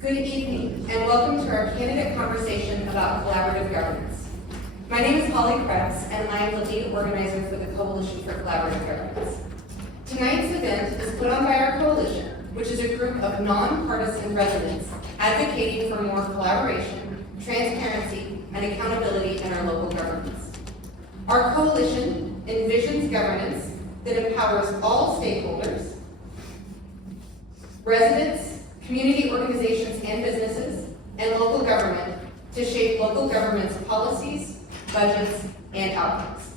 Good evening, and welcome to our candidate conversation about collaborative governance. My name is Holly Krebs, and I am the lead organizer for the Coalition for Collaborative Governance. Tonight's event is put on by our coalition, which is a group of nonpartisan residents advocating for more collaboration, transparency, and accountability in our local governments. Our coalition envisions governance that empowers all stakeholders, residents, community organizations and businesses, and local government to shape local government's policies, budgets, and outcomes.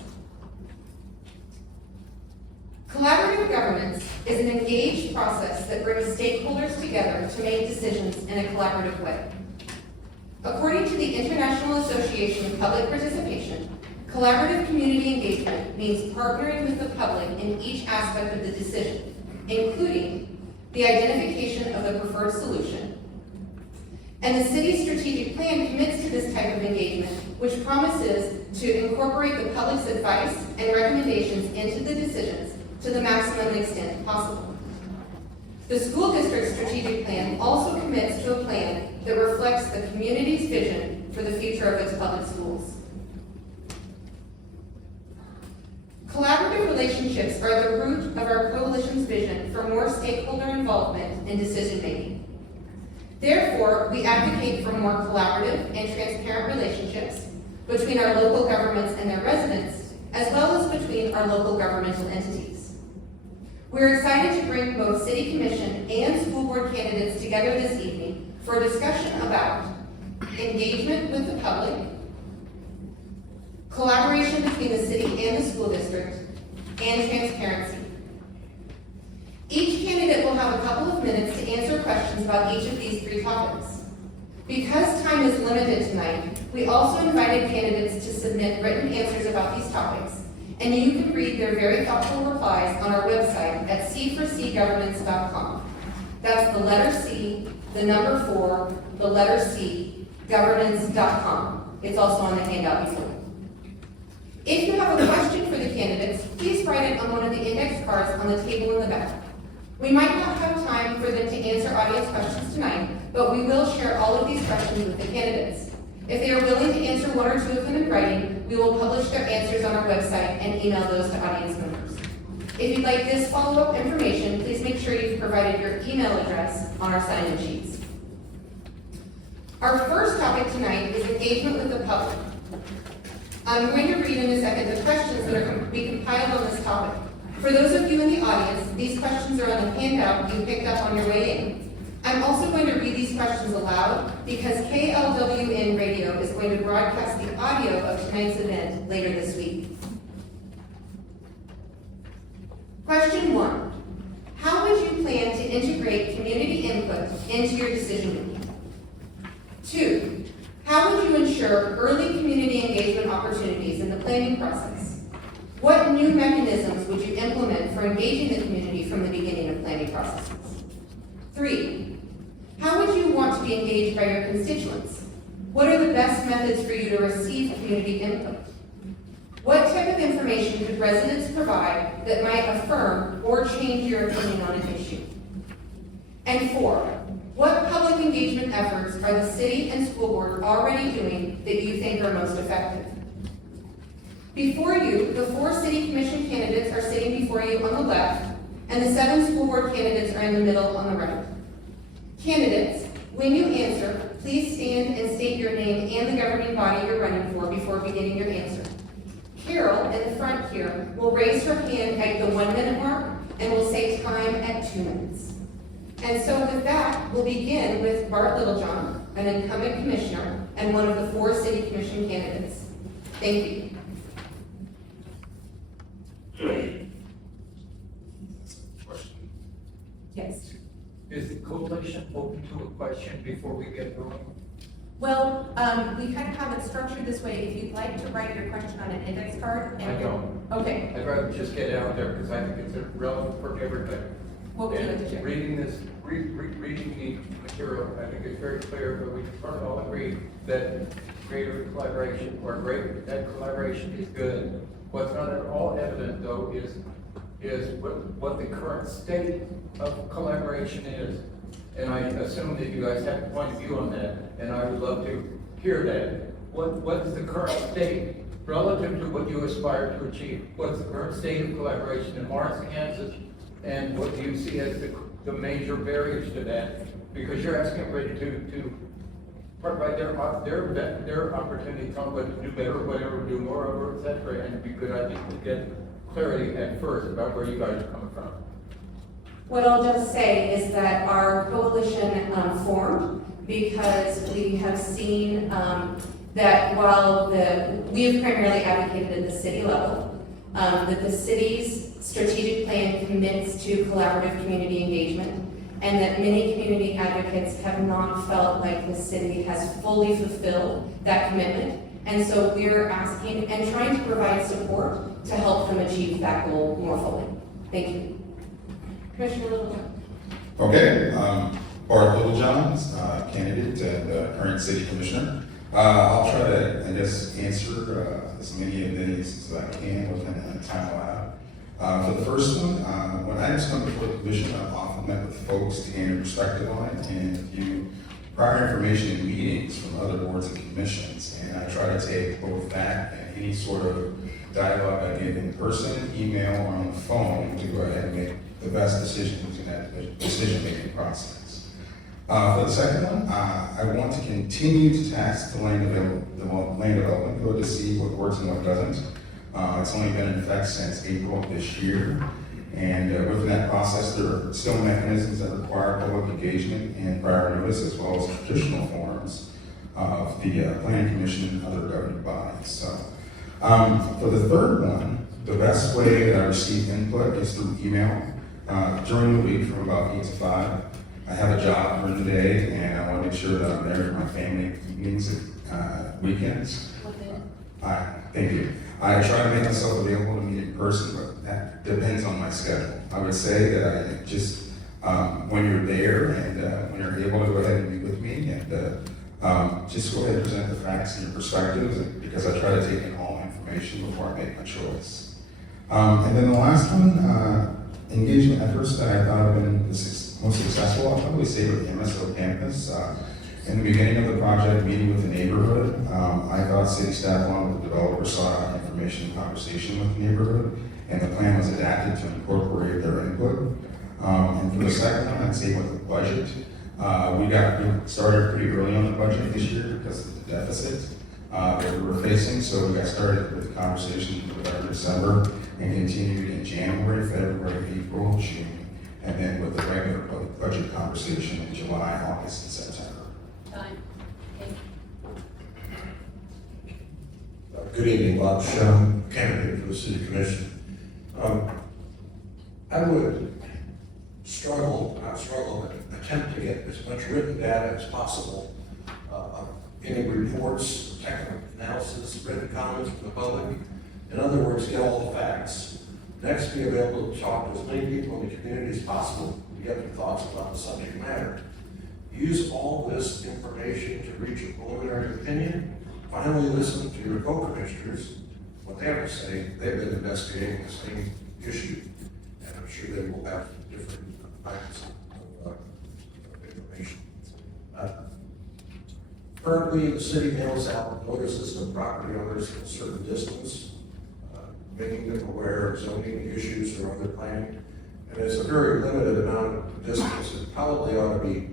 Collaborative governance is an engaged process that brings stakeholders together to make decisions in a collaborative way. According to the International Association of Public Participation, collaborative community engagement means partnering with the public in each aspect of the decision, including the identification of the preferred solution. And the city's strategic plan commits to this type of engagement, which promises to incorporate the public's advice and recommendations into the decisions to the maximum extent possible. The school district's strategic plan also commits to a plan that reflects the community's vision for the future of its public schools. Collaborative relationships are the root of our coalition's vision for more stakeholder involvement in decision-making. Therefore, we advocate for more collaborative and transparent relationships between our local governments and their residents, as well as between our local governmental entities. We're excited to bring both City Commission and school board candidates together this evening for a discussion about engagement with the public, collaboration between the city and the school district, and transparency. Each candidate will have a couple of minutes to answer questions about each of these three topics. Because time is limited tonight, we also invited candidates to submit written answers about these topics, and you can read their very thoughtful replies on our website at c4cgovernance.com. That's the letter C, the number 4, the letter C, governance.com. It's also on the handout before you. If you have a question for the candidates, please write it on one of the index cards on the table in the back. We might not have time for them to answer audience questions tonight, but we will share all of these questions with the candidates. If they are willing to answer one or two of them in writing, we will publish their answers on our website and email those to audience members. If you'd like this follow-up information, please make sure you've provided your email address on our sign-in sheets. Our first topic tonight is engagement with the public. I'm going to read in a second the questions that are be compiled on this topic. For those of you in the audience, these questions are on the handout you picked up on your way in. I'm also going to read these questions aloud because KLWN Radio is going to broadcast the audio of tonight's event later this week. Question 1. How would you plan to integrate community input into your decision making? 2. How would you ensure early community engagement opportunities in the planning process? What new mechanisms would you implement for engaging the community from the beginning of planning processes? 3. How would you want to be engaged by your constituents? What are the best methods for you to receive community input? What type of information could residents provide that might affirm or change your opinion on an issue? And 4. What public engagement efforts are the city and school board already doing that you think are most effective? Before you, the 4 city commission candidates are sitting before you on the left, and the 7 school board candidates are in the middle on the right. Candidates, when you answer, please stand and state your name and the governing body you're running for before beginning your answer. Carol, in the front here, will raise her hand at the 1-minute mark and will say time at 2 minutes. And so with that, we'll begin with Bart Littlejohn, an incumbent commissioner and one of the 4 city commission candidates. Thank you. Question. Yes. Is the coalition open to a question before we get going? Well, we kind of have it structured this way. If you'd like to write your question on an index card. I don't. Okay. I'd rather just get it out there because I think it's relevant for everybody. What would you like to share? Reading reading the material, I think it's very clear that we can all agree that greater collaboration that collaboration is good. What's not at all evident though is what the current state of collaboration is. And I assume that you guys have a point of view on that, and I would love to hear that. What is the current state relative to what you aspire to achieve? What's the current state of collaboration in Morris, Kansas? And what do you see as the major barriers to that? Because you're asking everybody to provide their opportunity to talk about do better, whatever, do more over, et cetera, and it'd be a good idea to get clarity at first about where you guys are coming from. What I'll just say is that our coalition formed because we have seen that while we have primarily advocated at the city level, that the city's strategic plan commits to collaborative community engagement, and that many community advocates have not felt like the city has fully fulfilled that commitment. And so we're asking and trying to provide support to help them achieve that goal more fully. Thank you. Commissioner Littlejohn. Okay, Bart Littlejohn, candidate and current city commissioner. I'll try to, I guess, answer as many of these as I can within the time allowed. For the first one, when I was coming before the commission, I've often met with folks to gain a perspective on it and view prior information in meetings from other boards and commissions. And I try to take both that and any sort of dialogue I get in person, email, or on the phone to go ahead and make the best decisions in that decision-making process. For the second one, I want to continue to task the land development code to see what works and what doesn't. It's only been in effect since April of this year, and within that process, there are still mechanisms that require public engagement and prior notice, as well as traditional forms of the planning commission and other governing bodies. So, for the third one, the best way that I receive input is through email. During the week, from about 8 to 5, I have a job during the day, and I want to make sure that I'm there for my family evenings and weekends. Thank you. I try to make myself available to meet in person, but that depends on my schedule. I would say that I just, when you're there and when you're able to go ahead and meet with me and just go ahead and present the facts and your perspectives, because I try to take in all information before I make my choice. And then the last one, engagement efforts that I thought have been the most successful, I'll probably say with the MSO campus. In the beginning of the project, meeting with the neighborhood, I thought city staff along with the developer sought out information and conversation with the neighborhood, and the plan was adapted to incorporate their input. And for the second one, I'd say with the budget, we started pretty early on the budget this year because of the deficit that we were facing. So we got started with conversations in November, December, and continued in January, February, April, June, and then with the regular budget conversation in July, August, and September. Time. Good evening, Bob Shum, candidate for the City Commission. I would but attempt to get as much written data as possible, any reports, technical analysis, written comments from the public. In other words, get all the facts. Next, be available to talk to as many people in the community as possible to get their thoughts about the subject matter. Use all this information to reach a preliminary opinion. Finally, listen to your co-commissioners, what they have to say. They've been investigating the same issue, and I'm sure they will have different kinds of information. Currently, the city mails out notices to property owners in a certain distance, making them aware of zoning issues or other planning. And it's a very limited amount of distance. It probably ought to be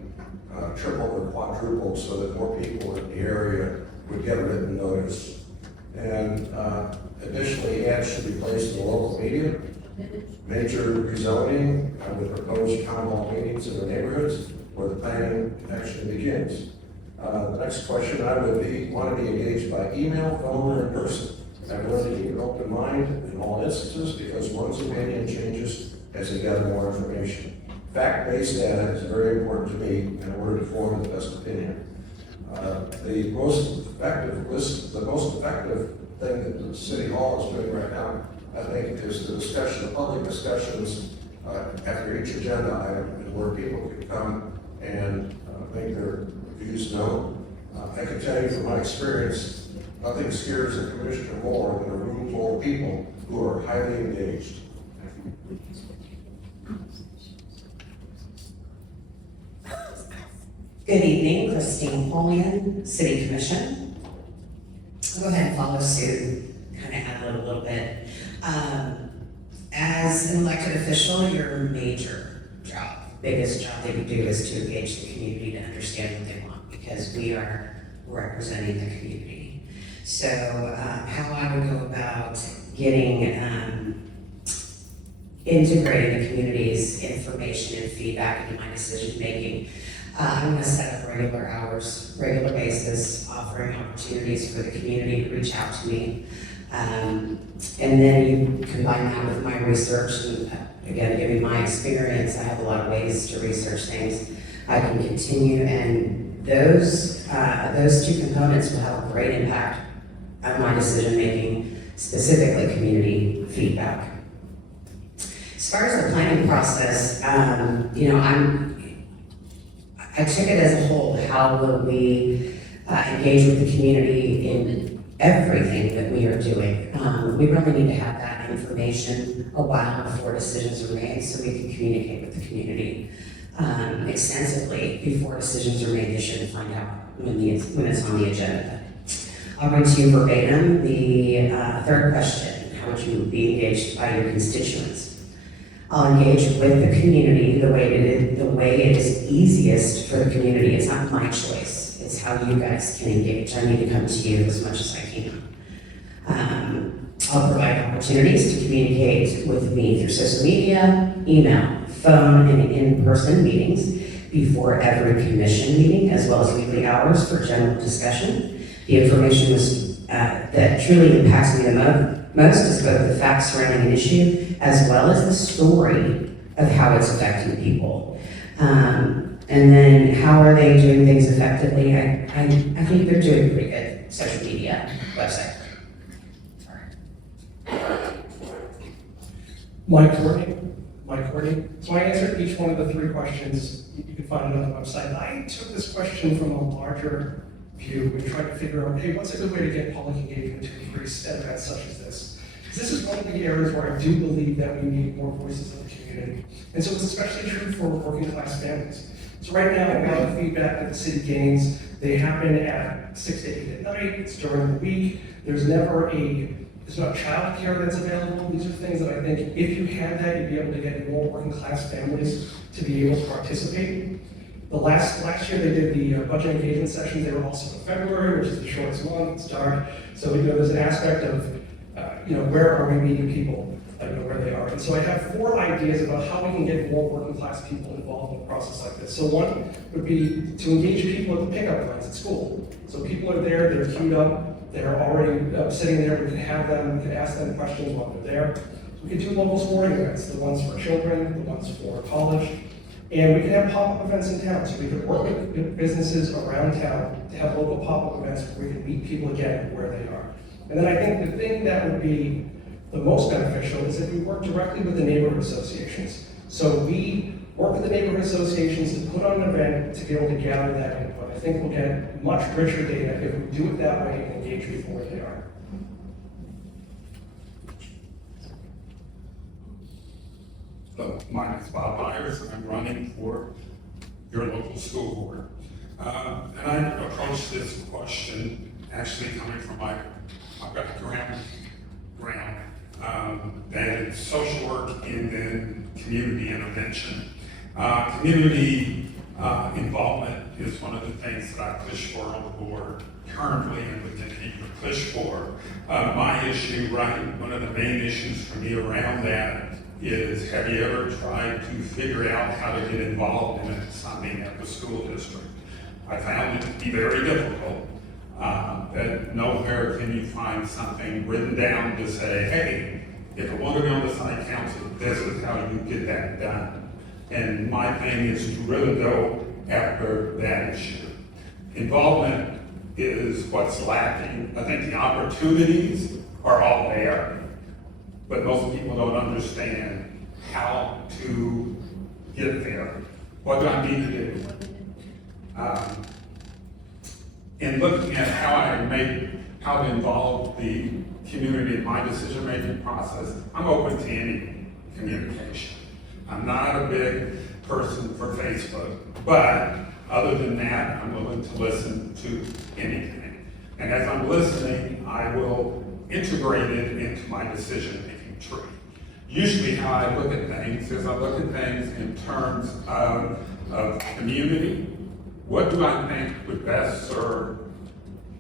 triple or quadrupled so that more people in the area would get a written notice. And additionally, ads should be placed in the local media. Major rezoning with proposed town hall meetings in the neighborhoods where the planning actually begins. The next question, I would want to be engaged by email, phone, or in person. I'm willing to keep an open mind in all instances because one's opinion changes as they gather more information. Fact-based data is very important to me in order to form the best opinion. The most effective thing that the City Hall is doing right now, I think, is the discussion, the public discussions after each agenda item, and where people can come and make their views known. I can tell you from my experience, nothing scares a commissioner more than a room full of people who are highly engaged. Good evening, Christine Polian, City Commission. I'll go ahead and follow suit, kind of add a little bit. As an elected official, your major job, biggest job that you do is to engage the community to understand what they want, because we are representing the community. So how I would go about getting, integrating the community's information and feedback into my decision making. I'm going to set up regular hours, regular basis, offering opportunities for the community to reach out to me. And then you combine that with my research, and again, given my experience, I have a lot of ways to research things. I can continue, and those two components will have a great impact on my decision making, specifically community feedback. As far as the planning process, I took it as a whole. How will we engage with the community in everything that we are doing? We really need to have that information a while before decisions are made, so we can communicate with the community extensively before decisions are made. They should find out when it's on the agenda. I'll read to you verbatim the third question: how would you be engaged by your constituents? I'll engage with the community the way it is easiest for the community. It's not my choice. It's how you guys can engage. I need to come to you as much as I can. I'll provide opportunities to communicate with me through social media, email, phone, and in-person meetings before every commission meeting, as well as weekly hours for general discussion. The information that truly impacts me the most is both the facts surrounding an issue as well as the story of how it's affecting people. And then how are they doing things effectively? I think they're doing pretty good. Social media, website. Sorry. Mike Courtney. So I answered each one of the three questions. You can find it on the website. I took this question from a larger view. We tried to figure out, hey, what's a good way to get public engagement to increase at events such as this? This is one of the areas where I do believe that we need more voices of the community. And so it's especially true for working class families. So right now, a lot of the feedback that the city gains, they happen at 6 to 8 at night, it's during the week. There's not child care that's available. These are things that I think if you had that, you'd be able to get more working class families to be able to participate. The last year they did the budget engagement sessions. They were also in February, which is the shortest month, it's dark. So there's an aspect of where are we meeting people, where they are. And so I have 4 ideas about how we can get more working class people involved in a process like this. So one would be to engage people at the pickup lines at school. So people are there, they're queued up, they're already sitting there, we can have them, we can ask them questions while they're there. So we can do local sporting events, the ones for children, the ones for college. And we can have pop-up events in town, so we can work with businesses around town to have local pop-up events where we can meet people again where they are. And then I think the thing that would be the most beneficial is if we work directly with the neighborhood associations. So we work with the neighborhood associations to put on an event to be able to gather that input. I think we'll get much richer data if we do it that way and engage people where they are. Hello, my name is Bob Myers, and I'm running for your local school board. And I approached this question actually coming from my background, and social work and then community intervention. Community involvement is one of the things that I push for on the board currently and would continue to push for. My issue, one of the main issues for me around that is, have you ever tried to figure out how to get involved in something at the school district? I found it to be very difficult. That nowhere can you find something written down to say, hey, if I want to be on the site council, this is how you get that done. And my thing is to really go after that issue. Involvement is what's lacking. I think the opportunities are all there, but most people don't understand how to get there. What do I need to do? In looking at how to involve the community in my decision-making process, I'm open to any communication. I'm not a big person for Facebook, but Other than that, I'm willing to listen to anything. And as I'm listening, I will integrate it into my decision-making tree. Usually how I look at things is I look at things in terms of community. What do I think would best serve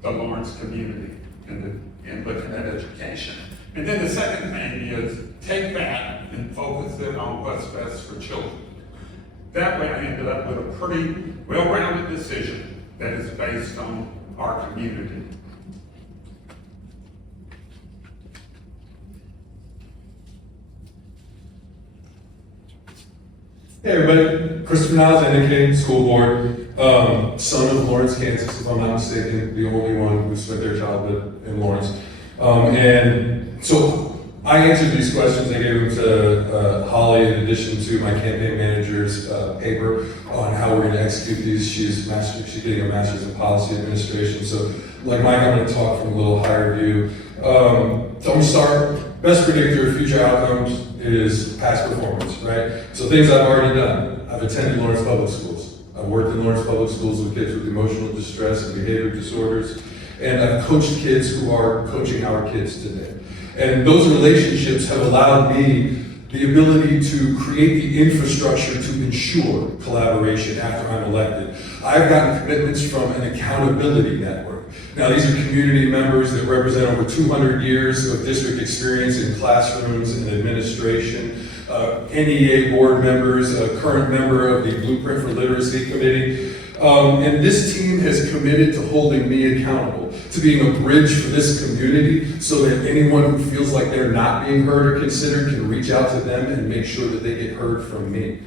the Lawrence community in looking at education? And then the second thing is take that and focus it on what's best for children. That way I ended up with a pretty well-rounded decision that is based on our community. Hey everybody, Christopher Niles, Indicating School Board, son of Lawrence, Kansas, if I'm not mistaken, the only one who spent their childhood in Lawrence. And so I answered these questions, I gave them to Holly in addition to my campaign manager's paper on how we're gonna execute these. She's getting a master's in policy administration. So like Mike, I'm gonna talk from a little higher view. So I'm gonna start. Best predictor of future outcomes is past performance, right? So things I've already done. I've attended Lawrence Public Schools. I've worked in Lawrence Public Schools with kids with emotional distress and behavior disorders. And I've coached kids who are coaching our kids today. And those relationships have allowed me the ability to create the infrastructure to ensure collaboration after I'm elected. I've gotten commitments from an accountability network. Now, these are community members that represent over 200 years of district experience in classrooms and administration, NEA board members, a current member of the Blueprint for Literacy Committee. And this team has committed to holding me accountable, to being a bridge for this community so that anyone who feels like they're not being heard or considered can reach out to them and make sure that they get heard from me.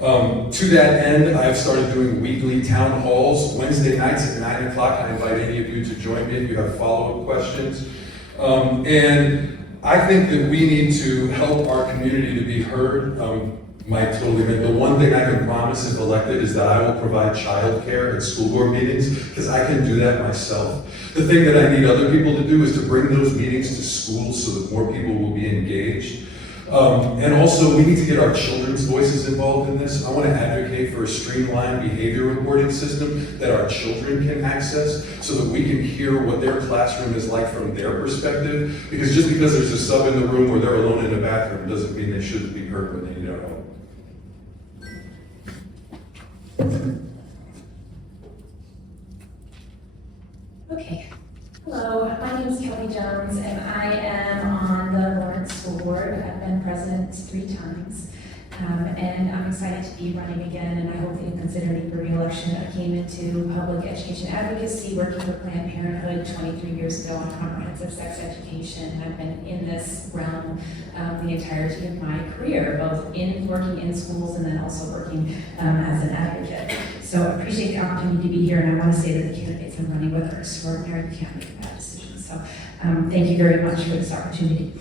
To that end, I have started doing weekly town halls, Wednesday nights at 9 o'clock. I invite any of you to join me if you have follow-up questions. And I think that we need to help our community to be heard. Mike totally meant the one thing I can promise if elected is that I will provide childcare at school board meetings because I can do that myself. The thing that I need other people to do is to bring those meetings to schools so that more people will be engaged. And also, we need to get our children's voices involved in this. I want to advocate for a streamlined behavior reporting system that our children can access so that we can hear what their classroom is like from their perspective. Because just because there's a sub in the room or they're alone in a bathroom doesn't mean they shouldn't be heard when they need our help. Okay. Hello, my name is Kelly Jones, and I am on the Lawrence School Board. I've been president 3 times, and I'm excited to be running again, and I hope that you consider me for re-election. I came into public education advocacy, working for Planned Parenthood 23 years ago on comprehensive sex education. I've been in this realm the entirety of my career, both working in schools and then also working as an advocate. So I appreciate the opportunity to be here, and I want to say that the candidates I'm running with are extraordinary. You can't make bad decisions. So thank you very much for this opportunity.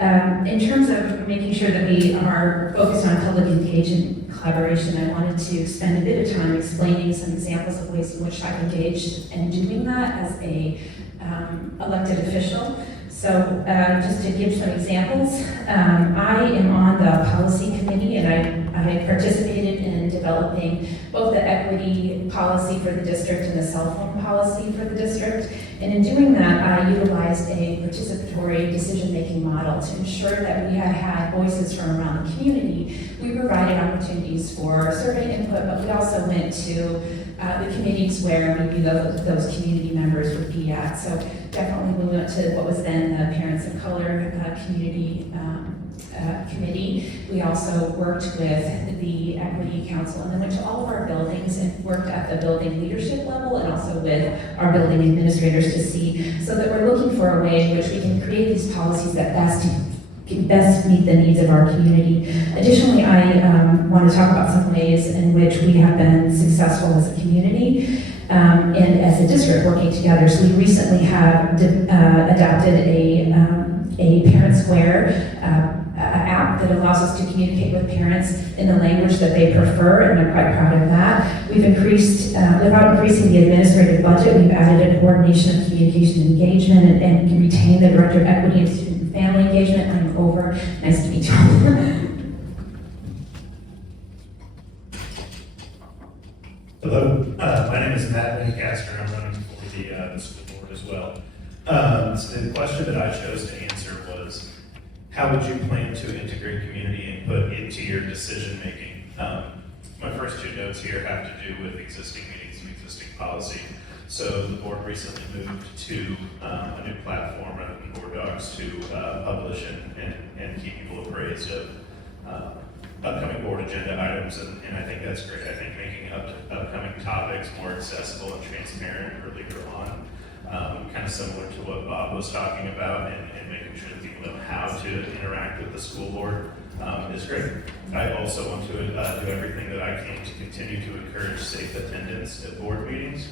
In terms of making sure that we are focused on public engagement and collaboration, I wanted to spend a bit of time explaining some examples of ways in which I've engaged in doing that as a elected official. So just to give some examples, I am on the policy committee, and I participated in developing both the equity policy for the district and the cell phone policy for the district. And in doing that, I utilized a participatory decision-making model to ensure that we had voices from around the community. We provided opportunities for survey input, but we also went to the committees where maybe those community members would be at. So definitely we went to what was then the Parents of Color Community Committee. We also worked with the Equity Council, and then went to all of our buildings and worked at the building leadership level and also with our building administrators to see, so that we're looking for a way in which we can create these policies that best meet the needs of our community. Additionally, I want to talk about some ways in which we have been successful as a community and as a district working together. So we recently have adopted a Parent Square app that allows us to communicate with parents in the language that they prefer, and I'm quite proud of that. We've increased, without increasing the administrative budget, we've added a coordination of communication and engagement and retained the Director of Equity and Student and Family Engagement. I'm over. Nice to meet you. Hello, my name is Matt Lancaster, and I'm running for the school board as well. So the question that I chose to answer was, how would you plan to integrate community input into your decision-making? My first two notes here have to do with existing meetings and existing policy. So the board recently moved to a new platform rather than board docs to publish and keep people appraised of upcoming board agenda items, and I think that's great. I think making upcoming topics more accessible and transparent earlier on, kind of similar to what Bob was talking about, and making sure that people know how to interact with the school board is great. I also want to do everything that I can to continue to encourage safe attendance at board meetings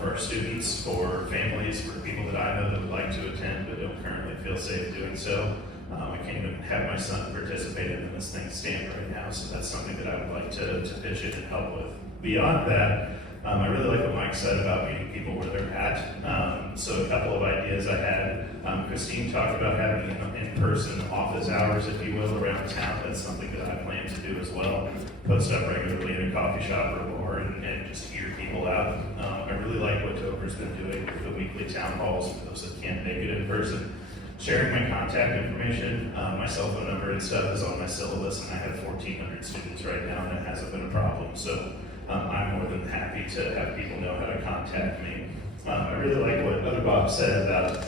for our students, for families, for people that I know that would like to attend but don't currently feel safe doing so. I can't even have my son participate in this thing stand right now, so that's something that I would like to pitch in and help with. Beyond that, I really like what Mike said about meeting people where they're at. So a couple of ideas I had. Christine talked about having in-person office hours, if you will, around town. That's something that I plan to do as well. Post up regularly in a coffee shop or a bar and just hear people out. I really like what Tover's been doing with the weekly town halls for those that can't make it in person. Sharing my contact information, my cell phone number and stuff is on my syllabus, and I have 1,400 students right now, and it hasn't been a problem. So I'm more than happy to have people know how to contact me. I really like what other Bob said about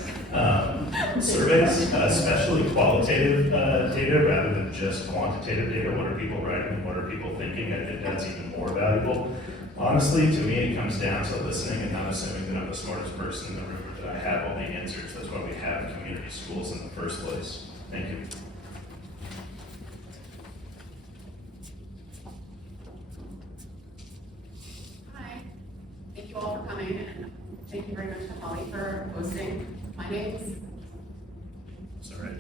surveys, especially qualitative data rather than just quantitative data. What are people writing and what are people thinking? I think that's even more valuable. Honestly, to me, it comes down to listening and not assuming that I'm the smartest person in the room, or that I have all the answers. That's why we have community schools in the first place. Thank you. Hi, thank you all for coming, and thank you very much to Holly for hosting. My name's... Sorry.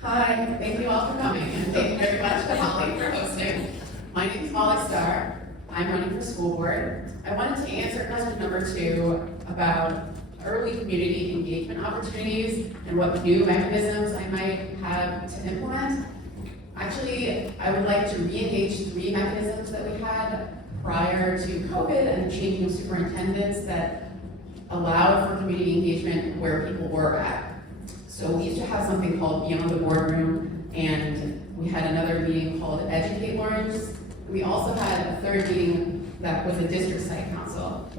Hi, thank you all for coming, and thank you very much to Holly for hosting. My name is Molly Starr. I'm running for school board. I wanted to answer question number 2 about early community engagement opportunities and what new mechanisms I might have to implement. Actually, I would like to re-engage 3 mechanisms that we had prior to COVID and changing of superintendents that allowed for community engagement where people were at. So we used to have something called Beyond the Boardroom, and we had another meeting called Educate Lawrence. We also had a third meeting that was a district site council.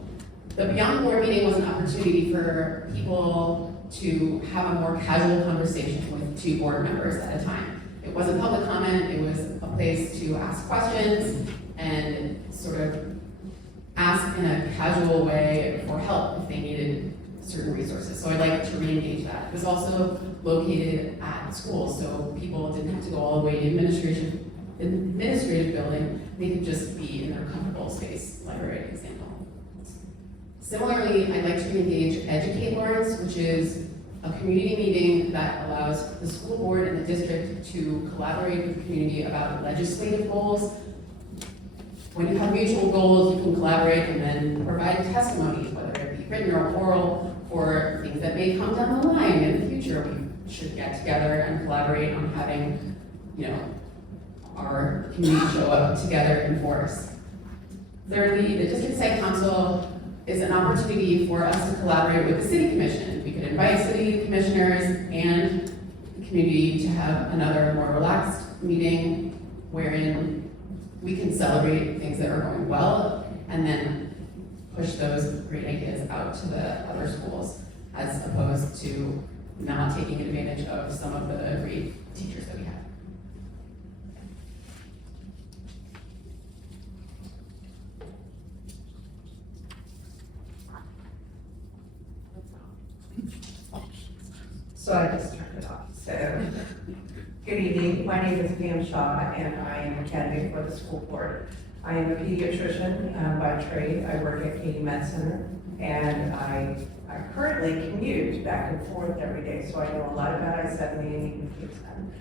The Beyond the Board meeting was an opportunity for people to have a more casual conversation with 2 board members at a time. It wasn't public comment, it was a place to ask questions and sort of ask in a casual way for help if they needed certain resources. So I'd like to re-engage that. It was also located at schools, so people didn't have to go all the way to administrative building. They could just be in their comfortable space, library example. Similarly, I'd like to re-engage Educate Lawrence, which is a community meeting that allows the school board and the district to collaborate with the community about legislative goals. When you have mutual goals, you can collaborate and then provide testimony, whether it be written or oral, for things that may come down the line in the future. We should get together and collaborate on having, our community show up together in force. Thirdly, the district site council is an opportunity for us to collaborate with the city commission. We could invite city commissioners and the community to have another more relaxed meeting wherein we can celebrate things that are going well and then push those great ideas out to the other schools, as opposed to not taking advantage of some of the great teachers that we have. So I just turned it off. So, good evening. My name is Pam Shaw, and I am a candidate for the school board. I am a pediatrician by trade. I work at Katy Med Center, and I currently commute back and forth every day, so I know a lot about I-70 and even Kingston.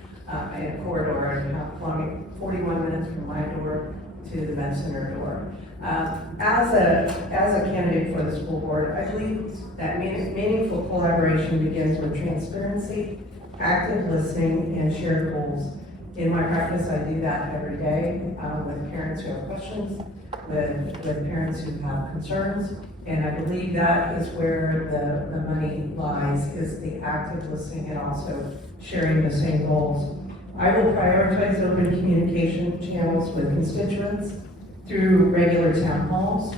In a corridor, and how long, 41 minutes from my door to the Med Center door. As a candidate for the school board, I believe that meaningful collaboration begins with transparency, active listening, and shared goals. In my practice, I do that every day with parents who have questions, with parents who have concerns, and I believe that is where the money lies, is the active listening and also sharing the same goals. I will prioritize open communication channels with constituents through regular town halls,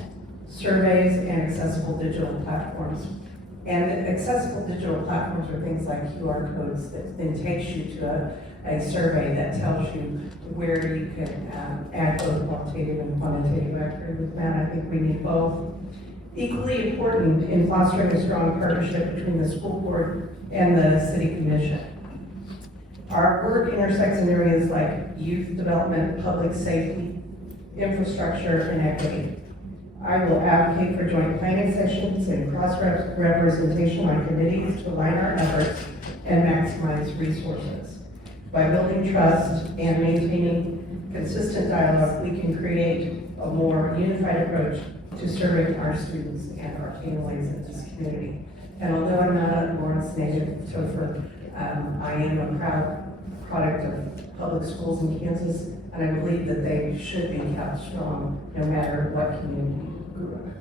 surveys, and accessible digital platforms. And accessible digital platforms are things like QR codes that then takes you to a survey that tells you where you can add both qualitative and quantitative. I agree with that. I think we need both. Equally important in fostering a strong partnership between the school board and the city commission. Our work intersects in areas like youth development, public safety, infrastructure, and equity. I will advocate for joint planning sessions and cross-representation on committees to align our efforts and maximize resources. By building trust and maintaining consistent dialogue, we can create a more unified approach to serving our students and our families in this community. And although I'm not a Lawrence native, Topher, I am a proud product of public schools in Kansas, and I believe that they should be kept strong no matter what community you grew up in.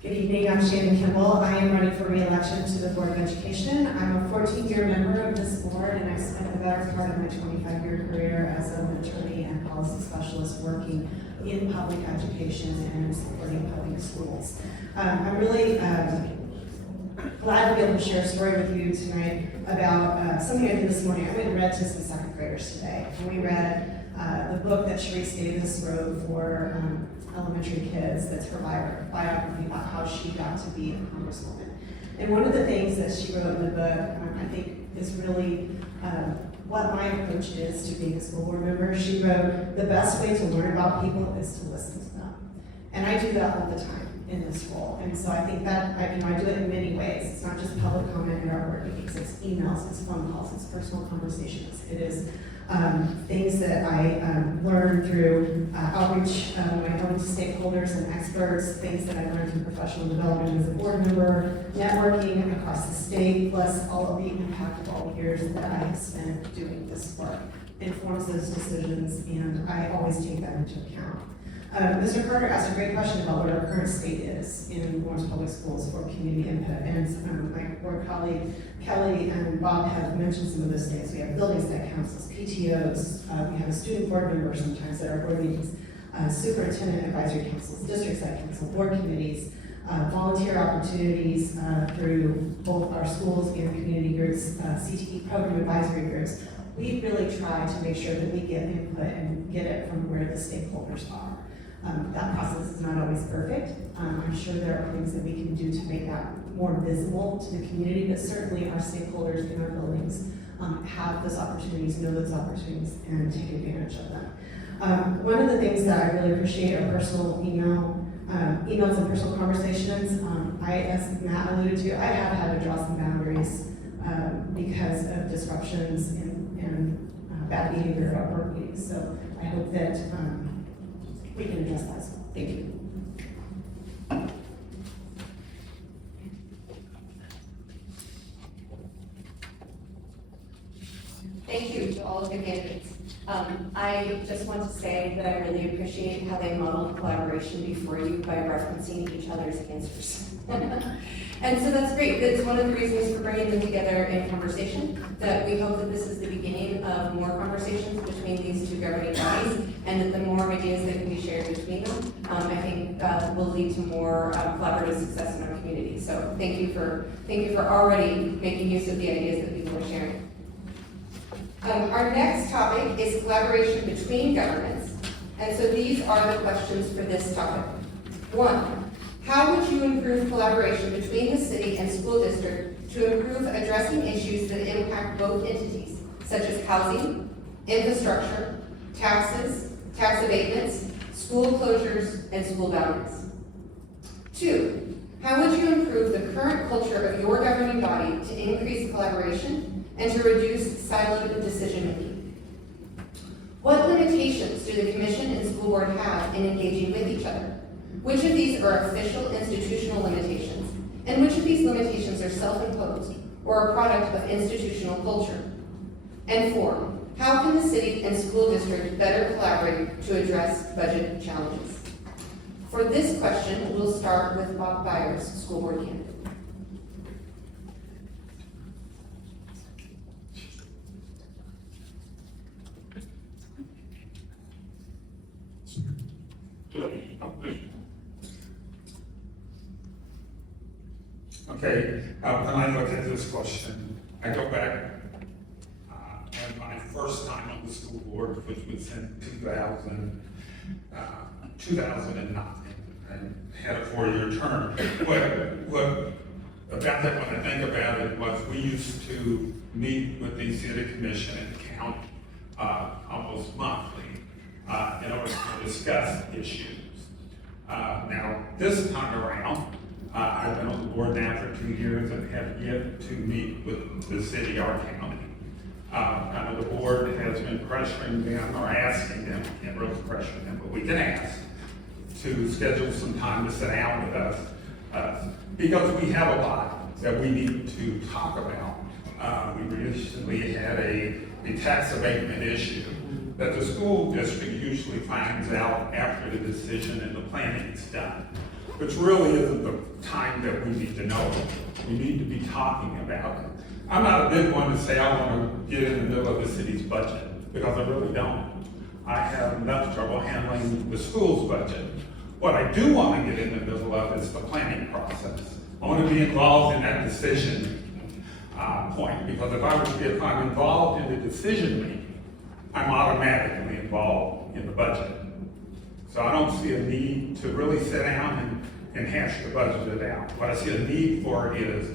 Good evening, I'm Shannon Kimball. I am running for re-election to the Board of Education. I'm a 14-year member of this board, and I've spent the better part of my 25-year career as an attorney and policy specialist working in public education and supporting public schools. I'm really glad to be able to share a story with you tonight about something I did this morning. I went and read to some second graders today, and we read the book that Sharice Davis wrote for elementary kids. That's her biography about how she got to be a congresswoman. And one of the things that she wrote in the book, I think is really what my approach is to being a school board member. She wrote, the best way to learn about people is to listen to them. And I do that all the time in this role. And so I think that, I do it in many ways. It's not just public comment in our board meetings, it's emails, it's phone calls, it's personal conversations. It is things that I learned through outreach, my own stakeholders and experts, things that I learned through professional development as a board member, networking across the state, plus all of the impact of all the years that I have spent doing this work informs those decisions, and I always take that into account. Mr. Carter asked a great question about what our current state is in Lawrence Public Schools for community input, and my board colleague Kelly and Bob have mentioned some of those things. We have building site councils, PTOs, we have a student board member sometimes at our board meetings, superintendent advisory councils, district site council, board committees, volunteer opportunities through both our schools and community groups, CTE program advisory groups. We really try to make sure that we get input and get it from where the stakeholders are. That process is not always perfect. I'm sure there are things that we can do to make that more visible to the community, but certainly our stakeholders in our buildings have those opportunities, know those opportunities, and take advantage of them. One of the things that I really appreciate are personal emails and personal conversations. As Matt alluded to, I have had to draw some boundaries because of disruptions and bad behavior at our work meetings. So I hope that we can address that as well. Thank you. Thank you to all of the candidates. I just want to say that I really appreciate how they modeled collaboration before you by referencing each other's answers. And so that's great. That's one of the reasons for bringing them together in conversation, that we hope that this is the beginning of more conversations between these two governing bodies, and that the more ideas that can be shared between them, I think will lead to more collaborative success in our community. So thank you for already making use of the ideas that people are sharing. Our next topic is collaboration between governments. And so these are the questions for this topic. 1, how would you improve collaboration between the city and school district to improve addressing issues that impact both entities, such as housing, infrastructure, taxes, tax abatements, school closures, and school boundaries? 2, how would you improve the current culture of your governing body to increase collaboration and to reduce siloed decision-making? What limitations do the Commission and School Board have in engaging with each other? Which of these are official institutional limitations, and which of these limitations are self-imposed or a product of institutional culture? And 4, how can the city and school district better collaborate to address budget challenges? For this question, we'll start with Bob Byers, school board candidate. Okay, when I look at this question, I go back, and my first time on the school board, which was in 2009, and had a 4-year term. What about that, when I think about it, was we used to meet with the city commission and county almost monthly in order to discuss issues. Now, this time around, I've been on the board now for 2 years and have yet to meet with the city or county. I know the board has been pressuring them or asking them, we can't really pressure them, but we can ask to schedule some time to sit down with us because we have a lot that we need to talk about. We recently had a tax abatement issue that the school district usually finds out after the decision and the planning is done, which really isn't the time that we need to know. We need to be talking about it. I'm not a big one to say I want to get in the middle of the city's budget, because I really don't. I have enough trouble handling the school's budget. What I do want to get in the middle of is the planning process. I want to be involved in that decision point, because if I'm involved in the decision making, I'm automatically involved in the budget. So I don't see a need to really sit down and hash the budget out. What I see a need for is,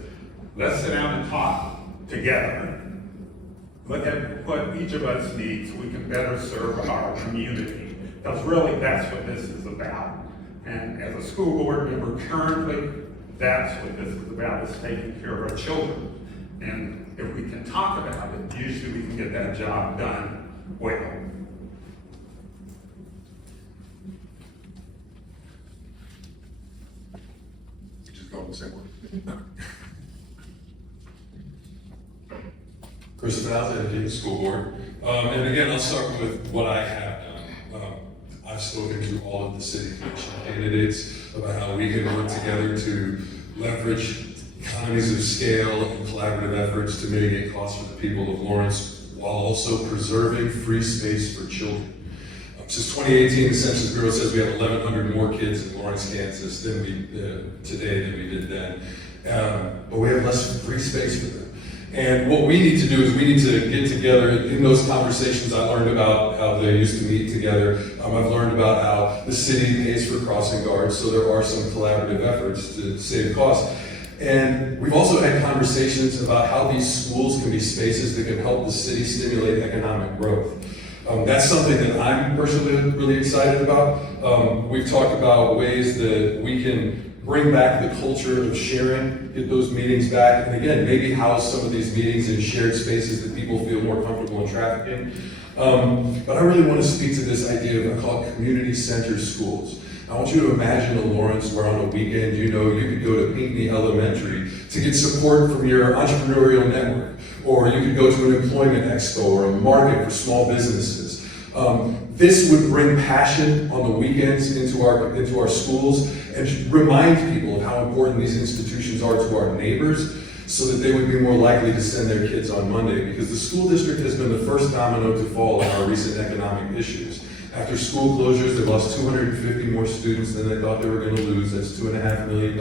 let's sit down and talk together. Look at what each of us needs so we can better serve our community. Because really that's what this is about. And as a school board member currently, that's what this is about, is taking care of our children. And if we can talk about it, usually we can get that job done well. Just go the same way. Chris Miles, Education School Board. And again, I'll start with what I have done. I've spoken to all of the city commission candidates about how we can work together to leverage economies of scale and collaborative efforts to mitigate costs for the people of Lawrence while also preserving free space for children. Since 2018, the Census Bureau says we have 1,100 more kids in Lawrence, Kansas today than we did then. But we have less free space for them. And what we need to do is we need to get together. In those conversations, I learned about how they used to meet together. I've learned about how the city pays for crossing guards, so there are some collaborative efforts to save costs. And we've also had conversations about how these schools can be spaces that can help the city stimulate economic growth. That's something that I'm personally really excited about. We've talked about ways that we can bring back the culture of sharing, get those meetings back, and again, maybe house some of these meetings in shared spaces that people feel more comfortable in trafficking. But I really want to speak to this idea of, I call it community-centered schools. I want you to imagine a Lawrence where on a weekend, you could go to Pinckney Elementary to get support from your entrepreneurial network, or you could go to an employment expo or a market for small businesses. This would bring passion on the weekends into our schools and remind people of how important these institutions are to our neighbors, so that they would be more likely to send their kids on Monday, because the school district has been the first domino to fall in our recent economic issues. After school closures, they lost 250 more students than they thought they were going to lose. That's $2.5 million.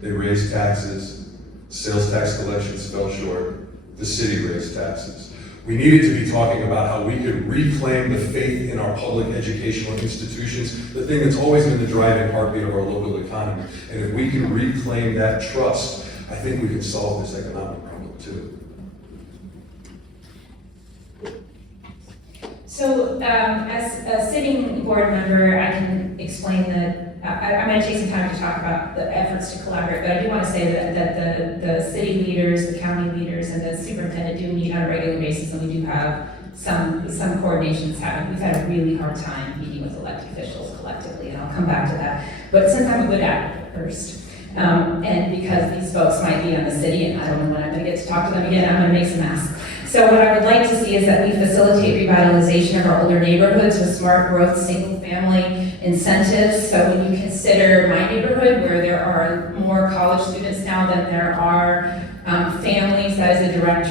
They raised taxes. Sales tax collections fell short. The city raised taxes. We needed to be talking about how we could reclaim the faith in our public educational institutions, the thing that's always been the driving heartbeat of our local economy. And if we can reclaim that trust, I think we can solve this economic problem too. So, as a sitting board member, I can explain that I'm going to take some time to talk about the efforts to collaborate, but I do want to say that the city leaders, the county leaders, and the superintendent do meet on a regular basis, and we do have some coordinations happening. We've had a really hard time meeting with elected officials collectively, and I'll come back to that. But since I'm a good advocate first, And because these folks might be on the city, and I don't know when I'm gonna get to talk to them again, I'm gonna make some mess. So what I would like to see is that we facilitate revitalization of our older neighborhoods with smart growth, single-family incentives. So when you consider my neighborhood, where there are more college students now than there are families, that is a direct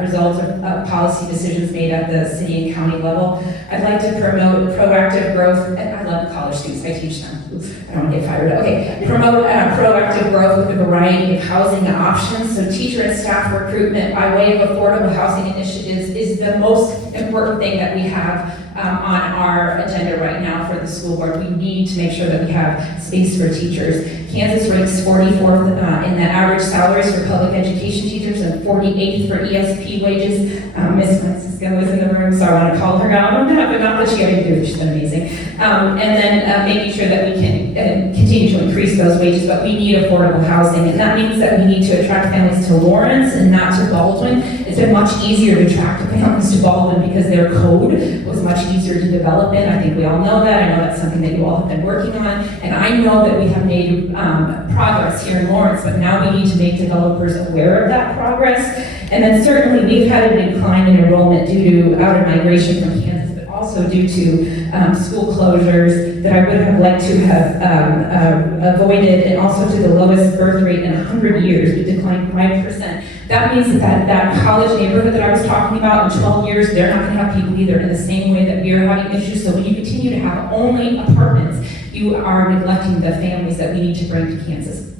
result of policy decisions made at the city and county level. I'd like to promote proactive growth, and I love college students, I teach them. Oops, I don't want to get fired up. Okay, promote proactive growth with a variety of housing options. So teacher and staff recruitment by way of affordable housing initiatives is the most important thing that we have on our agenda right now for the school board. We need to make sure that we have space for teachers. Kansas ranks 44th in the average salaries for public education teachers and 48th for ESP wages. Ms. Francisco is in the room, so I want to call her out on that, but not that she had to do, she's been amazing. And then making sure that we can continue to increase those wages, but we need affordable housing, and that means that we need to attract families to Lawrence and not to Baldwin. It's been much easier to attract families to Baldwin because their code was much easier to develop in. I think we all know that. I know that's something that you all have been working on, and I know that we have made progress here in Lawrence, but now we need to make developers aware of that progress. And then certainly we've had a decline in enrollment due to outer migration from Kansas, but also due to school closures that I would have liked to have avoided, and also to the lowest birth rate in 100 years. We declined 5%. That means that college neighborhood that I was talking about in 12 years, they're not going to have people either, in the same way that we are having issues. So when you continue to have only apartments, you are neglecting the families that we need to bring to Kansas.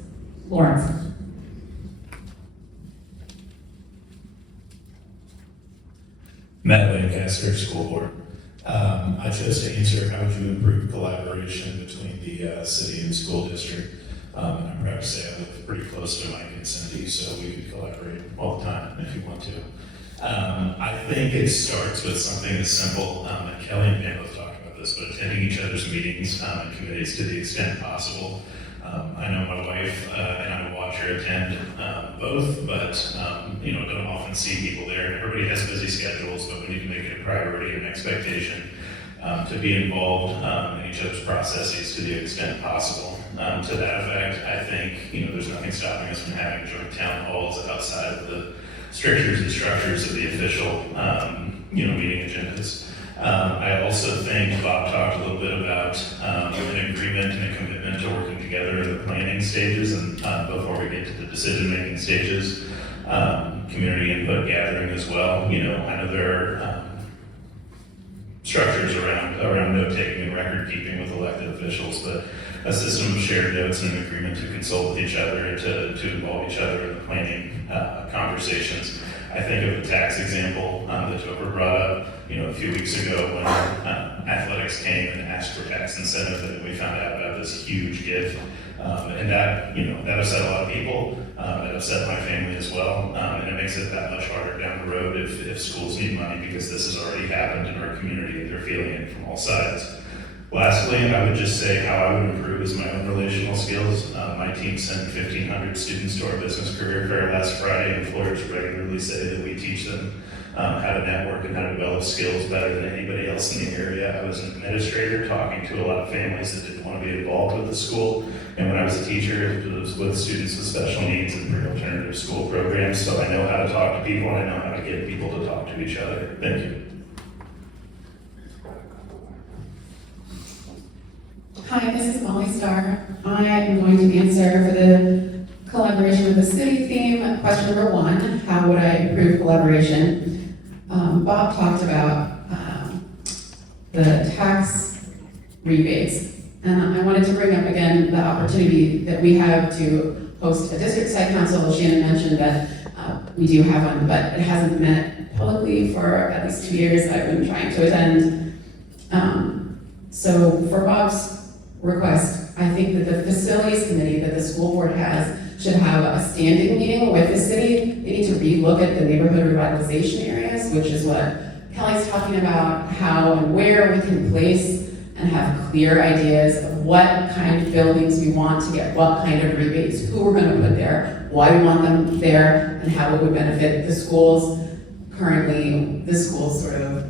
Lawrence. Matt Lancaster, School Board. I chose to answer how would you improve collaboration between the city and school district. And I'm proud to say I live pretty close to Mike and Cindy, so we could collaborate all the time if you want to. I think it starts with something as simple, and Kelly and Dan both talked about this, but attending each other's meetings and committees to the extent possible. I know my wife and I watch her attend both, but don't often see people there. Everybody has busy schedules, but we need to make it a priority and expectation to be involved in each other's processes to the extent possible. To that effect, I think there's nothing stopping us from having joint town halls outside of the strictures and structures of the official meeting agendas. I also think Bob talked a little bit about an agreement and a commitment to working together in the planning stages and before we get to the decision-making stages. Community input gathering as well. I know there are structures around note-taking and record-keeping with elected officials, but a system of shared notes and an agreement to consult with each other and to involve each other in the planning conversations. I think of the tax example that Topher brought up, a few weeks ago when athletics came and asked for tax incentive, and we found out about this huge gift. And that upset a lot of people. It upset my family as well. And it makes it that much harder down the road if schools need money, because this has already happened in our community and they're feeling it from all sides. Lastly, I would just say how I would improve is my own relational skills. My team sent 1,500 students to our business career fair last Friday, and employers regularly say that we teach them how to network and how to develop skills better than anybody else in the area. I was an administrator talking to a lot of families that didn't want to be involved with the school, and when I was a teacher, it was with students with special needs and pre-alternative school programs, so I know how to talk to people and I know how to get people to talk to each other. Thank you. Hi, this is Molly Starr. I am going to answer for the collaboration with the city theme. Question number 1, how would I improve collaboration? Bob talked about the tax rebates, and I wanted to bring up again the opportunity that we have to host a district site council. Shannon mentioned that we do have one, but it hasn't met publicly for at least 2 years. I've been trying to attend. So for Bob's request, I think that the facilities committee that the school board has should have a standing meeting with the city. They need to relook at the neighborhood revitalization areas, which is what Kelly's talking about, how and where we can place and have clear ideas of what kind of buildings we want to get, what kind of rebates, who we're going to put there, why we want them there, and how it would benefit the schools. Currently, the schools sort of,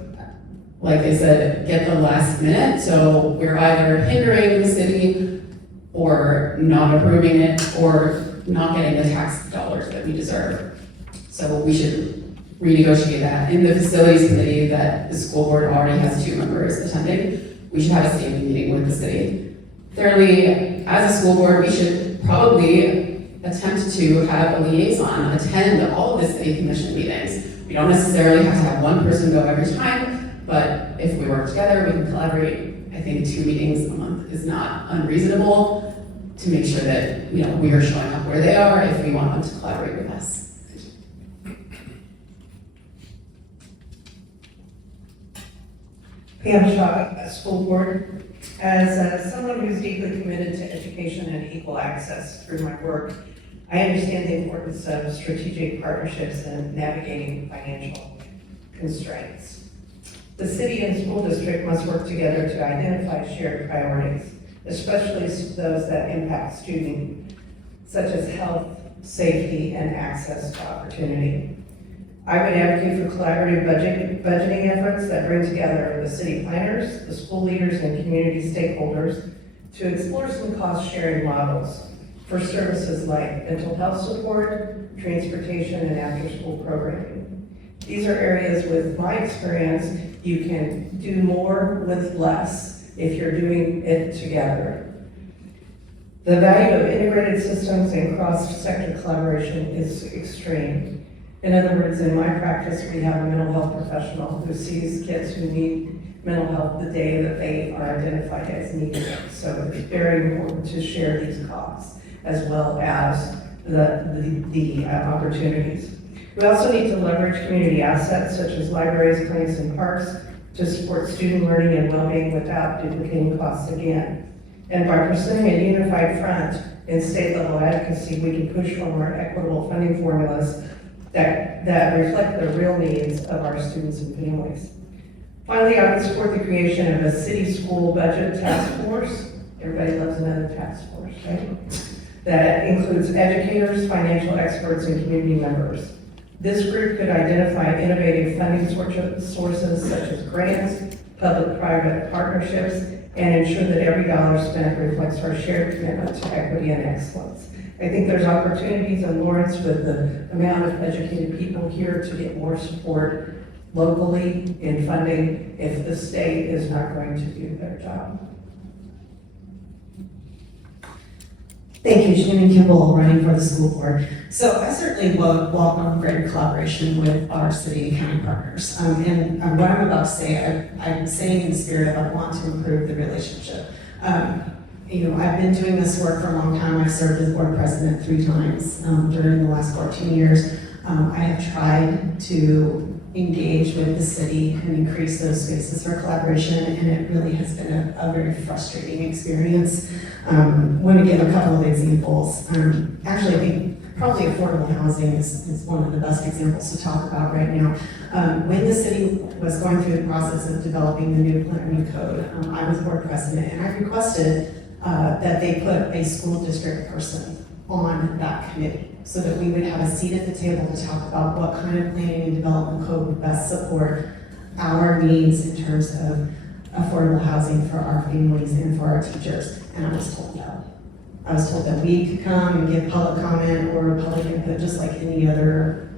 like I said, get the last minute, so we're either hindering the city or not approving it, or not getting the tax dollars that we deserve. So we should renegotiate that. In the facilities committee that the school board already has 2 members attending, we should have a standing meeting with the city. Thirdly, as a school board, we should probably attempt to have a liaison attend all of the city commission meetings. We don't necessarily have to have one person go every time, but if we work together, we can collaborate. I think 2 meetings a month is not unreasonable to make sure that, you know, we are showing up where they are if we want them to collaborate with us. Pam Shaw, School Board. As someone who's deeply committed to education and equal access through my work, I understand the importance of strategic partnerships and navigating financial constraints. The city and school district must work together to identify shared priorities, especially those that impact students, such as health, safety, and access to opportunity. I would advocate for collaborative budgeting efforts that bring together the city planners, the school leaders, and community stakeholders to explore some cost-sharing models for services like mental health support, transportation, and after-school programming. These are areas, with my experience, you can do more with less if you're doing it together. The value of integrated systems and cross-sector collaboration is extreme. In other words, in my practice, we have a mental health professional who sees kids who need mental health the day that they are identified as needing it. So it's very important to share these costs as well as the opportunities. We also need to leverage community assets such as libraries, clinics, and parks to support student learning and well-being without duplicating costs again. And by pursuing a unified front in state-level advocacy, we can push for more equitable funding formulas that reflect the real needs of our students and families. Finally, I would support the creation of a city school budget task force. Everybody loves another task force, right? That includes educators, financial experts, and community members. This group could identify innovative funding sources such as grants, public-private partnerships, and ensure that every dollar spent reflects our shared commitment to equity and excellence. I think there's opportunities in Lawrence with the amount of educated people here to get more support locally in funding if the state is not going to do their job. Thank you, Shannon Kimball, running for the school board. So I certainly welcome greater collaboration with our city and county partners. And what I'm about to say, I'm saying in the spirit of I want to improve the relationship. You know, I've been doing this work for a long time. I've served as board president 3 times during the last 14 years. I have tried to engage with the city and increase those spaces for collaboration, and it really has been a very frustrating experience. I'm going to give a couple of examples. Actually, I think probably affordable housing is one of the best examples to talk about right now. When the city was going through the process of developing the new planning code, I was board president, and I requested that they put a school district person on that committee so that we would have a seat at the table to talk about what kind of planning and development code would best support our needs in terms of affordable housing for our families and for our teachers. And I was told no. I was told that we could come and give public comment or public input just like any other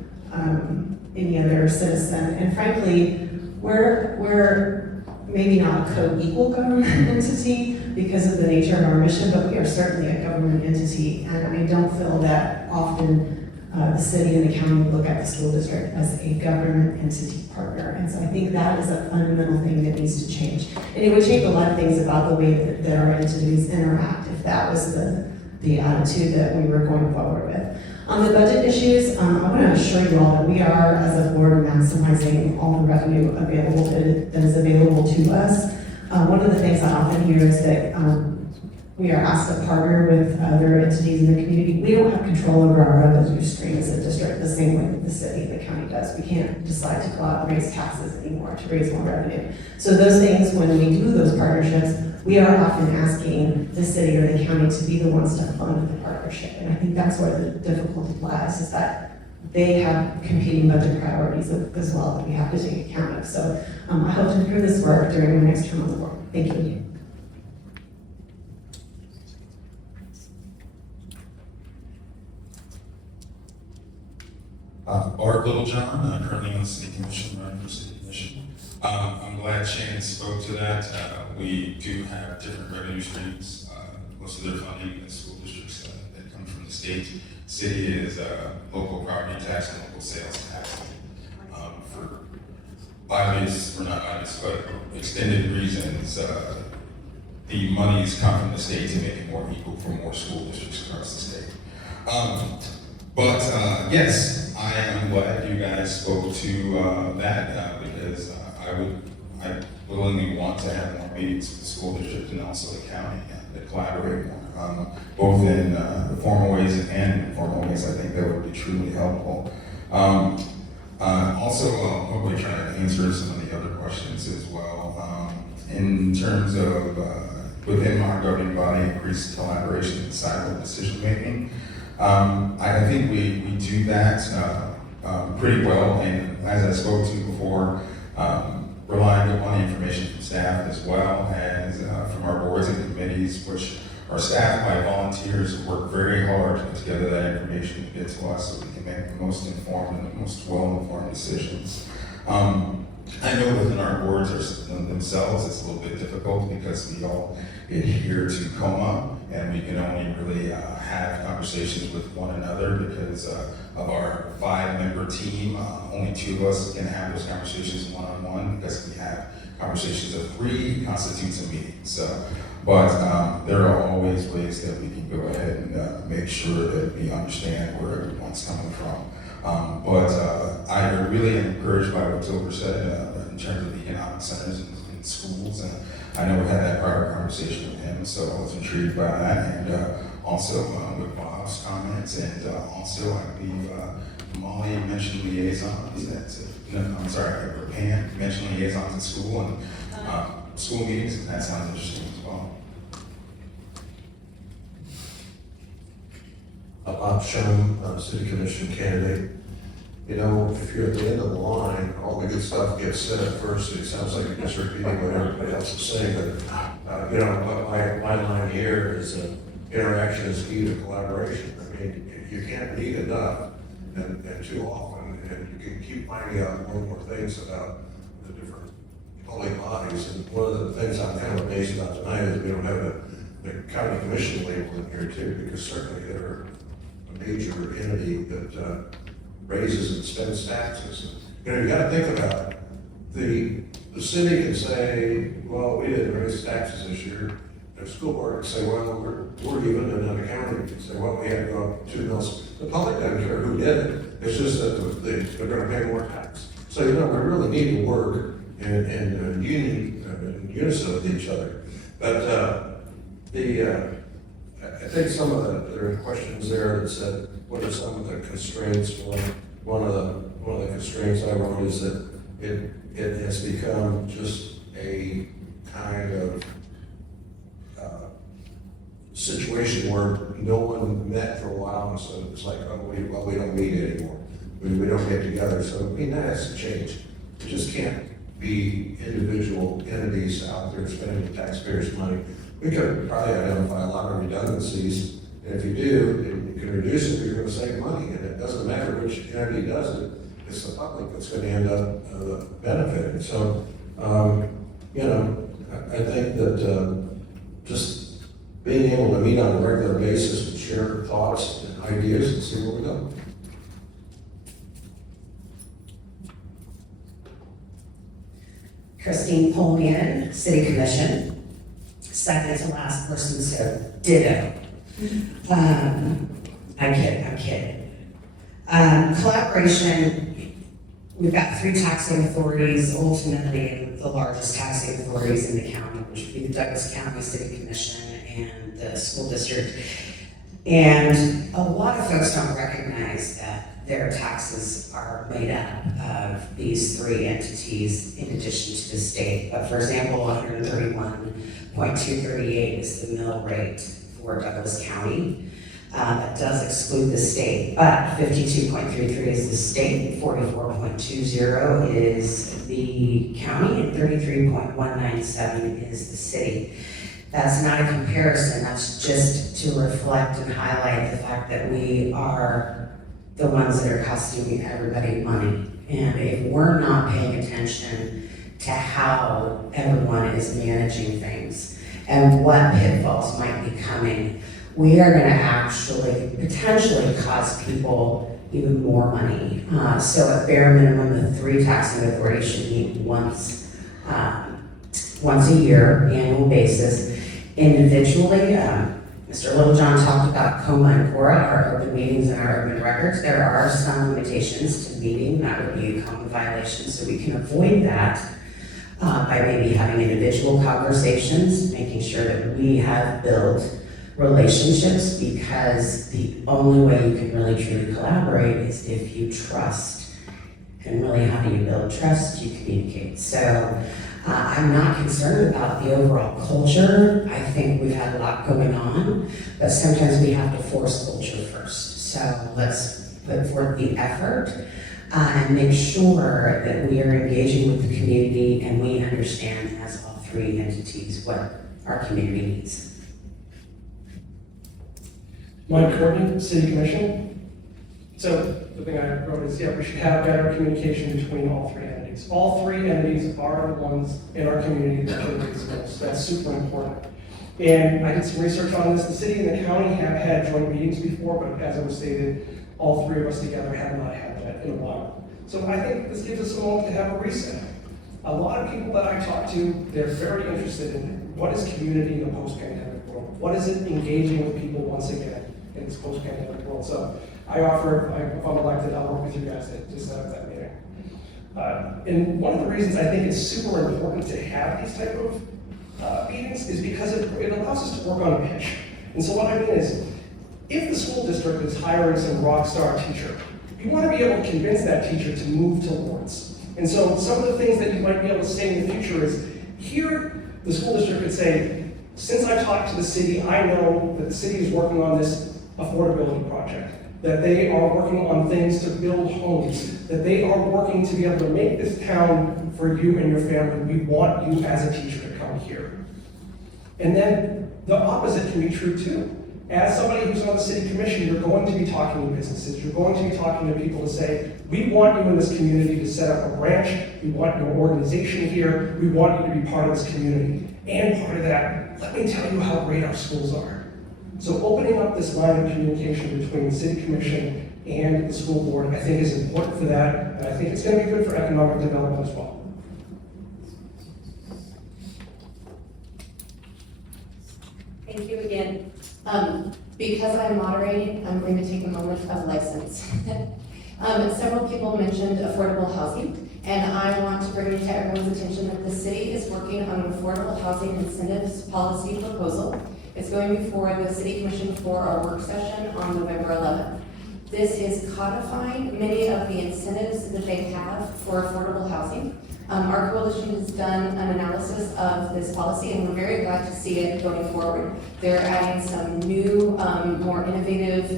citizen. And frankly, we're maybe not a co-equal government entity because of the nature of our mission, but we are certainly a government entity, and I don't feel that often the city and the county look at the school district as a government entity partner. And so I think that is a fundamental thing that needs to change. And it would change a lot of things about the way that our entities interact if that was the attitude that we were going forward with. On the budget issues, I want to assure you all that we are, as a board, maximizing all the revenue available that is available to us. One of the things I often hear is that we are asked to partner with other entities in the community. We don't have control over our revenue stream as a district the same way that the city and the county does. We can't decide to go out and raise taxes anymore to raise more revenue. So those things, when we do those partnerships, we are often asking the city or the county to be the ones to fund the partnership. And I think that's where the difficulty lies, is that they have competing budget priorities as well that we have to take account of. So I hope to improve this work during my next term on the board. Thank you. Art Littlejohn, currently on the City Commission, running for City Commission. I'm glad Shannon spoke to that. We do have different revenue streams. Most of their funding in school districts that come from the state. City is local property tax and local sales tax. For obvious, or not obvious, but extended reasons, the monies come from the state to make it more equal for more school districts across the state. Yes, I am glad you guys spoke to that because I willingly want to have more meetings with the school district and also the county and collaborate more, both in formal ways and informal ways. I think that would be truly helpful. Also, I'll hopefully try to answer some of the other questions as well. In terms of within our governing body, increased collaboration and siloed decision making. I think we do that pretty well, and as I spoke to before, relying upon the information from staff as well as from our boards and committees, which are staffed by volunteers who work very hard to put together that information to get to us so we can make the most informed and the most well-informed decisions. I know within our boards themselves it's a little bit difficult because we all adhere to COMA and we can only really have conversations with one another because of our 5-member team. Only 2 of us can have those conversations one-on-one because we have conversations of 3 constitutes a meeting. But there are always ways that we can go ahead and make sure that we understand where everyone's coming from. I really am encouraged by what Tilber said in terms of the economic centers in schools. And I know we had that prior conversation with him, so I was intrigued by that. And also with Bob's comments, and also I believe Molly mentioned liaisons. Pam mentioned liaisons at school and school meetings, and that sounds interesting as well. Bob Shum, City Commission candidate. You know, if you're at the end of the line, all the good stuff gets said at first. It sounds like you're just repeating what everybody else is saying, but my line here is interaction is key to collaboration. I mean, you can't read enough and too often, and you can keep finding out more and more things about the different public bodies. And one of the things I'm kind of amazed about tonight is we don't have the county commission label in here too, because certainly they're a major entity that raises and spends taxes. You know, you got to think about it. The city can say, well, we didn't raise taxes this year. The school board can say, well, we're even, and then the county can say, well, we had to go up 2 mils. The public doesn't care who did it. It's just that they're going to pay more tax. So, you know, we really need to work in unison with each other. But I think some of there are questions there that said, what are some of the constraints? One of the constraints I wrote is that it has become just a kind of situation where no one met for a while, and so it's like, oh, we don't meet anymore. We don't get together. So I mean, that has to change. It just can't be individual entities out there spending the taxpayers' money. We could probably identify a lot of redundancies, and if you do, you can reduce it, you're going to save money, and it doesn't matter which entity does it. It's the public that's going to end up benefiting. So, I think that just being able to meet on a regular basis and share thoughts and ideas and see where we go. Christine Polmian, City Commission. Second to last person said ditto. I'm kidding. Collaboration, we've got 3 taxing authorities, ultimately the largest taxing authorities in the county, which would be the Douglas County City Commission and the school district. And a lot of folks don't recognize that their taxes are made up of these 3 entities in addition to the state. But for example, 131.238 is the mill rate for Douglas County. That does exclude the state, but 52.33 is the state, 44.20 is the county, and 33.197 is the city. That's not a comparison, that's just to reflect and highlight the fact that we are the ones that are costing everybody money. And if we're not paying attention to how everyone is managing things and what pitfalls might be coming, we are gonna actually potentially cost people even more money. So at bare minimum, the 3 taxing authorities should meet once a year, annual basis. Individually, Mr. Littlejohn talked about COMA and CORA, our open meetings and our open records. There are some limitations to meeting, that would be a COMA violation, so we can avoid that by maybe having individual conversations, making sure that we have built relationships, because the only way you can really truly collaborate is if you trust. And really, how do you build trust? You communicate. So I'm not concerned about the overall culture. I think we've had a lot going on, but sometimes we have to force culture first. So let's put forth the effort and make sure that we are engaging with the community and we understand as all 3 entities what our community needs. Mike Courtney, City Commission. So the thing I wrote is, we should have better communication between all 3 entities. All 3 entities are the ones in our community that can raise most. That's super important. And I did some research on this. The city and the county have had joint meetings before, but as it was stated, all 3 of us together have not had that in a while. So I think this gives us a moment to have a reset. A lot of people that I talk to, they're very interested in what is community in the post-pandemic world? What is it engaging with people once again in this post-pandemic world? So I offer, if I'm elected, I'll work with you guys to set up that meeting. And one of the reasons I think it's super important to have these type of meetings is because it allows us to work on a pitch. And so what I mean is, if the school district is hiring some rock star teacher, you want to be able to convince that teacher to move to Lawrence. And so some of the things that you might be able to say in the future is, here the school district could say, since I talked to the city, I know that the city is working on this affordability project, that they are working on things to build homes, that they are working to be able to make this town for you and your family. We want you as a teacher to come here. And then the opposite can be true too. As somebody who's on the city commission, you're going to be talking to businesses, you're going to be talking to people to say, we want you in this community to set up a branch, we want your organization here, we want you to be part of this community. And part of that, let me tell you how great our schools are. So opening up this line of communication between the city commission and the school board, I think is important for that, and I think it's going to be good for economic development as well. Thank you again. Because I'm moderating, I'm going to take a moment of license. Several people mentioned affordable housing, and I want to bring to everyone's attention that the city is working on an affordable housing incentives policy proposal. It's going before the City Commission for our work session on November 11th. This is codifying many of the incentives that they have for affordable housing. Our coalition has done an analysis of this policy, and we're very glad to see it going forward. They're adding some new, more innovative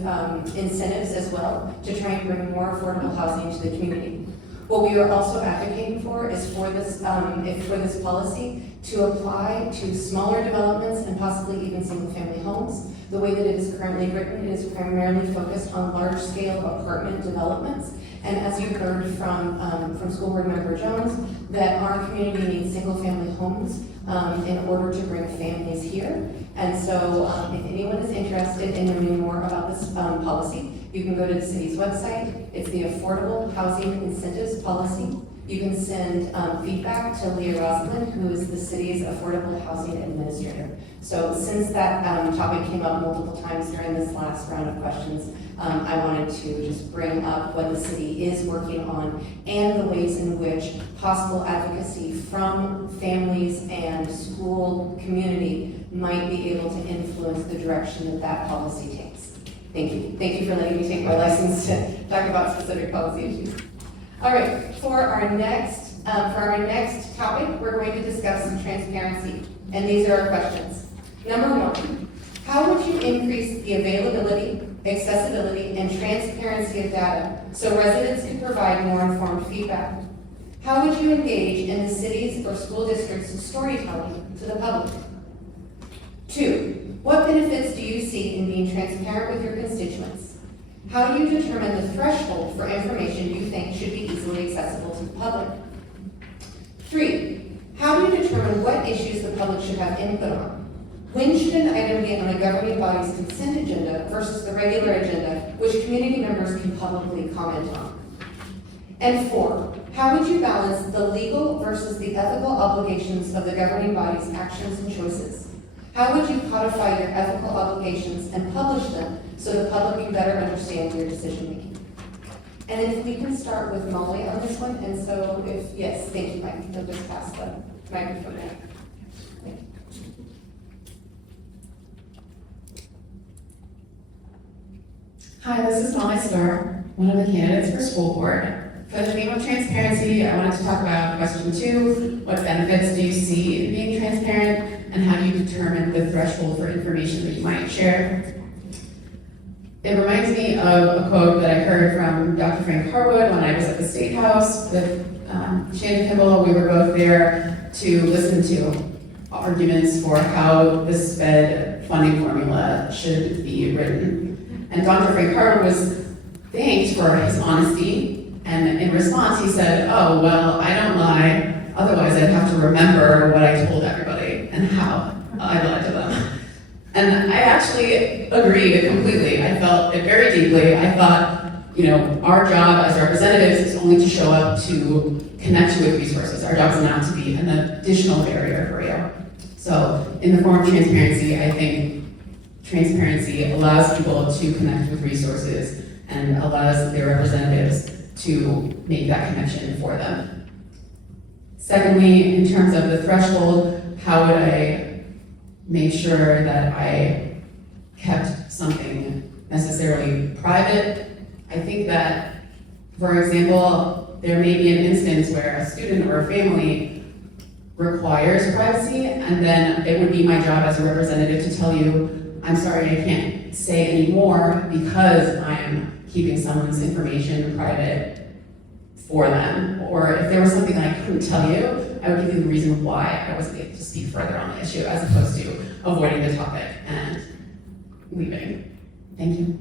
incentives as well to try and bring more affordable housing to the community. What we are also advocating for is for this policy to apply to smaller developments and possibly even single-family homes. The way that it is currently written, it is primarily focused on large-scale apartment developments. And as you heard from School Board Member Jones, that our community needs single-family homes in order to bring families here. And so if anyone is interested in knowing more about this policy, you can go to the city's website. It's the Affordable Housing Incentives Policy. You can send feedback to Leah Rosalind, who is the city's Affordable Housing Administrator. So since that topic came up multiple times during this last round of questions, I wanted to just bring up what the city is working on and the ways in which possible advocacy from families and school community might be able to influence the direction that that policy takes. Thank you. Thank you for letting me take my license to talk about specific policy issues. All right, for our next topic, we're going to discuss transparency, and these are our questions. Number 1, how would you increase the availability, accessibility, and transparency of data so residents can provide more informed feedback? How would you engage in the city's or school district's storytelling to the public? 2, what benefits do you see in being transparent with your constituents? How do you determine the threshold for information you think should be easily accessible to the public? 3, how do you determine what issues the public should have input on? When should an item be on a governing body's consent agenda versus the regular agenda, which community members can publicly comment on? And 4, how would you balance the legal versus the ethical obligations of the governing body's actions and choices? How would you codify your ethical obligations and publish them so the public can better understand your decision making? And if we can start with Molly on this one, and so yes, thank you, Mike, you'll just pass the microphone now. Hi, this is Molly Starr, one of the candidates for school board. For the theme of transparency, I wanted to talk about question 2. What benefits do you see in being transparent, and how do you determine the threshold for information that you might share? It reminds me of a quote that I heard from Dr. Frank Harwood when I was at the State House with Shannon Kimball. We were both there to listen to arguments for how the SPED funding formula should be written. And Dr. Frank Harwood was thanked for his honesty, and in response he said, "Oh, well, I don't lie, otherwise I'd have to remember what I told everybody and how I lied to them." And I actually agreed completely. I felt it very deeply. I thought, our job as representatives is only to show up to connect you with resources. Our job is not to be an additional barrier for you. So in the form of transparency, I think transparency allows people to connect with resources and allows their representatives to make that connection for them. Secondly, in terms of the threshold, how would I make sure that I kept something necessarily private? I think that, for example, there may be an instance where a student or a family requires privacy, and then it would be my job as a representative to tell you, I'm sorry, I can't say any more because I'm keeping someone's information private for them. Or if there was something that I couldn't tell you, I would give you the reason why I wasn't able to speak further on the issue, as opposed to avoiding the topic and leaving. Thank you.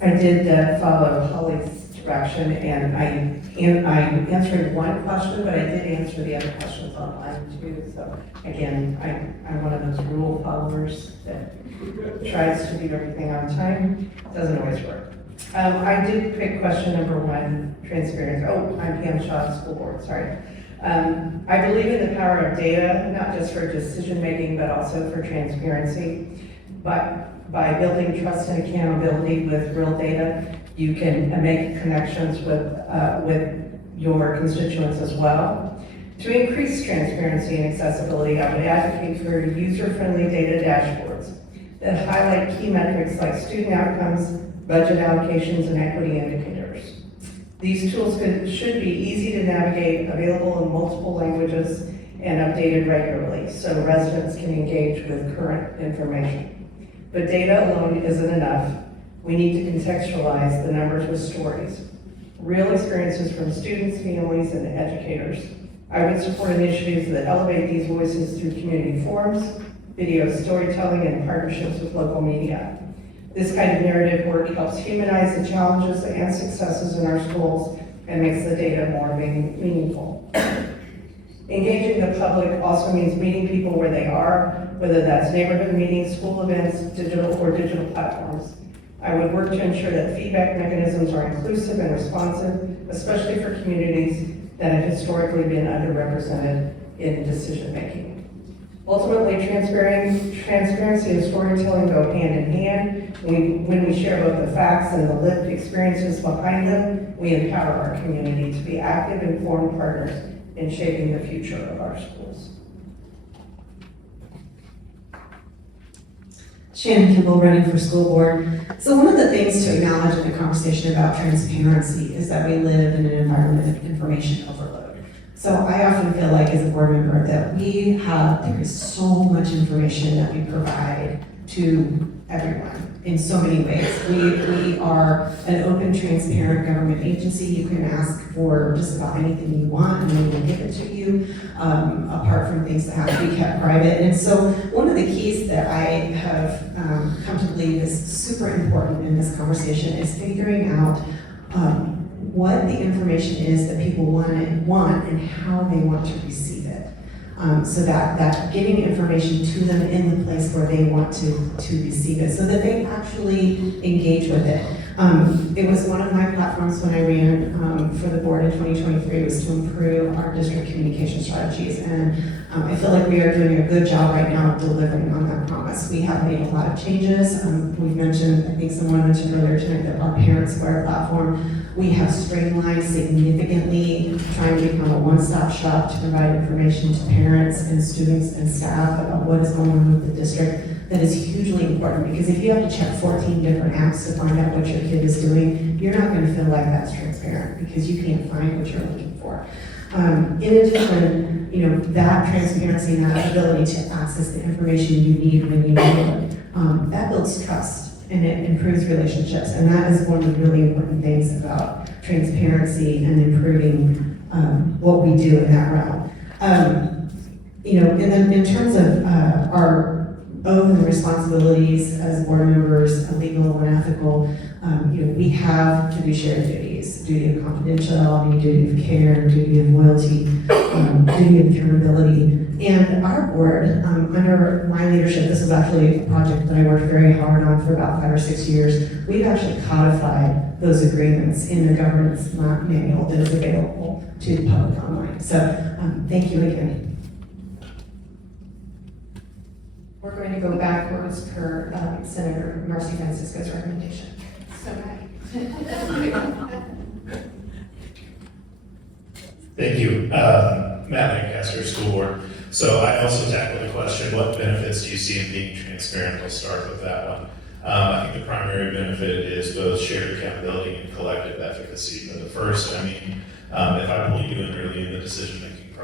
I did follow Holly's direction, and I answered one question, but I did answer the other questions online too. So again, I'm one of those rule followers that tries to do everything on time. Doesn't always work. I did pick question number 1, transparency. Oh, I'm Pam Shaw, school board, sorry. I believe in the power of data, not just for decision making, but also for transparency. But by building trust and accountability with real data, you can make connections with your constituents as well. To increase transparency and accessibility, I would advocate for user-friendly data dashboards that highlight key metrics like student outcomes, budget allocations, and equity indicators. These tools should be easy to navigate, available in multiple languages, and updated regularly so residents can engage with current information. But data alone isn't enough. We need to contextualize the numbers with stories, real experiences from students, families, and educators. I would support initiatives that elevate these voices through community forums, video storytelling, and partnerships with local media. This kind of narrative work helps humanize the challenges and successes in our schools and makes the data more meaningful. Engaging the public also means meeting people where they are, whether that's neighborhood meetings, school events, digital platforms. I would work to ensure that feedback mechanisms are inclusive and responsive, especially for communities that have historically been underrepresented in decision making. Ultimately, transparency and storytelling go hand in hand. When we share both the facts and the lived experiences behind them, we empower our community to be active, informed partners in shaping the future of our schools. Shannon Kimball, running for school board. So one of the things to acknowledge in the conversation about transparency is that we live in an environment of information overload. So I often feel like as a board member that there is so much information that we provide to everyone in so many ways. We are an open, transparent government agency. You can ask for just about anything you want and we will give it to you, apart from things that have to be kept private. And so one of the keys that I have come to believe is super important in this conversation is figuring out what the information is that people want and how they want to receive it. So that getting information to them in the place where they want to receive it, so that they actually engage with it. It was one of my platforms when I ran for the board in 2023 was to improve our district communication strategies, and I feel like we are doing a good job right now of delivering on that promise. We have made a lot of changes. We've mentioned, I think someone mentioned earlier tonight, that our Parent Square platform, we have streamlined significantly, trying to become a one-stop shop to provide information to parents and students and staff about what is going on with the district. That is hugely important, because if you have to check 14 different apps to find out what your kid is doing, you're not going to feel like that's transparent because you can't find what you're looking for. In addition, that transparency and that ability to access the information you need when you need it, that builds trust and it improves relationships. And that is one of the really important things about transparency and improving what we do in that realm. In terms of our oath and responsibilities as board members, legal and ethical, we have fiduciary duties, duty of confidentiality, duty of care, duty of loyalty, duty of accountability. And our board, under my leadership, this was actually a project that I worked very hard on for about 5 or 6 years, we've actually codified those agreements in the governance manual that is available to the public online. So thank you again. We're going to go backwards per Senator Marcy Francisco's recommendation. So, Thank you. Matt Lancaster, School Board. So I also tackled the question, what benefits do you see in being transparent? We'll start with that one. I think the primary benefit is both shared accountability and collective efficacy. But the first, if I pull you in early in the decision-making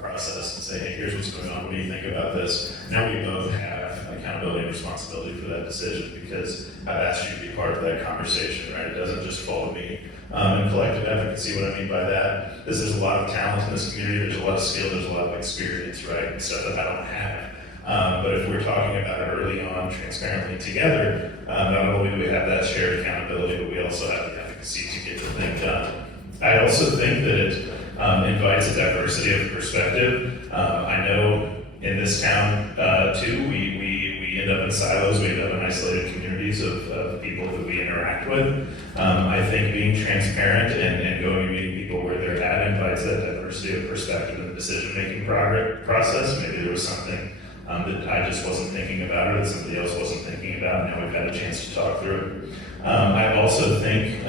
process and say, hey, here's what's going on, what do you think about this? Now we both have accountability and responsibility for that decision because I've asked you to be part of that conversation, right? It doesn't just fall to me. And collective efficacy, what I mean by that is there's a lot of talent in this community, there's a lot of skill, there's a lot of experience, right? And stuff that I don't have. But if we're talking about it early on, transparently together, not only do we have that shared accountability, but we also have the efficacy to get the thing done. I also think that it invites a diversity of perspective. I know in this town, too, we end up in silos, we end up in isolated communities of people that we interact with. I think being transparent and going and meeting people where they're at invites that diversity of perspective in the decision-making process. Maybe there was something that I just wasn't thinking about or that somebody else wasn't thinking about, and now we've had a chance to talk through it. I also think,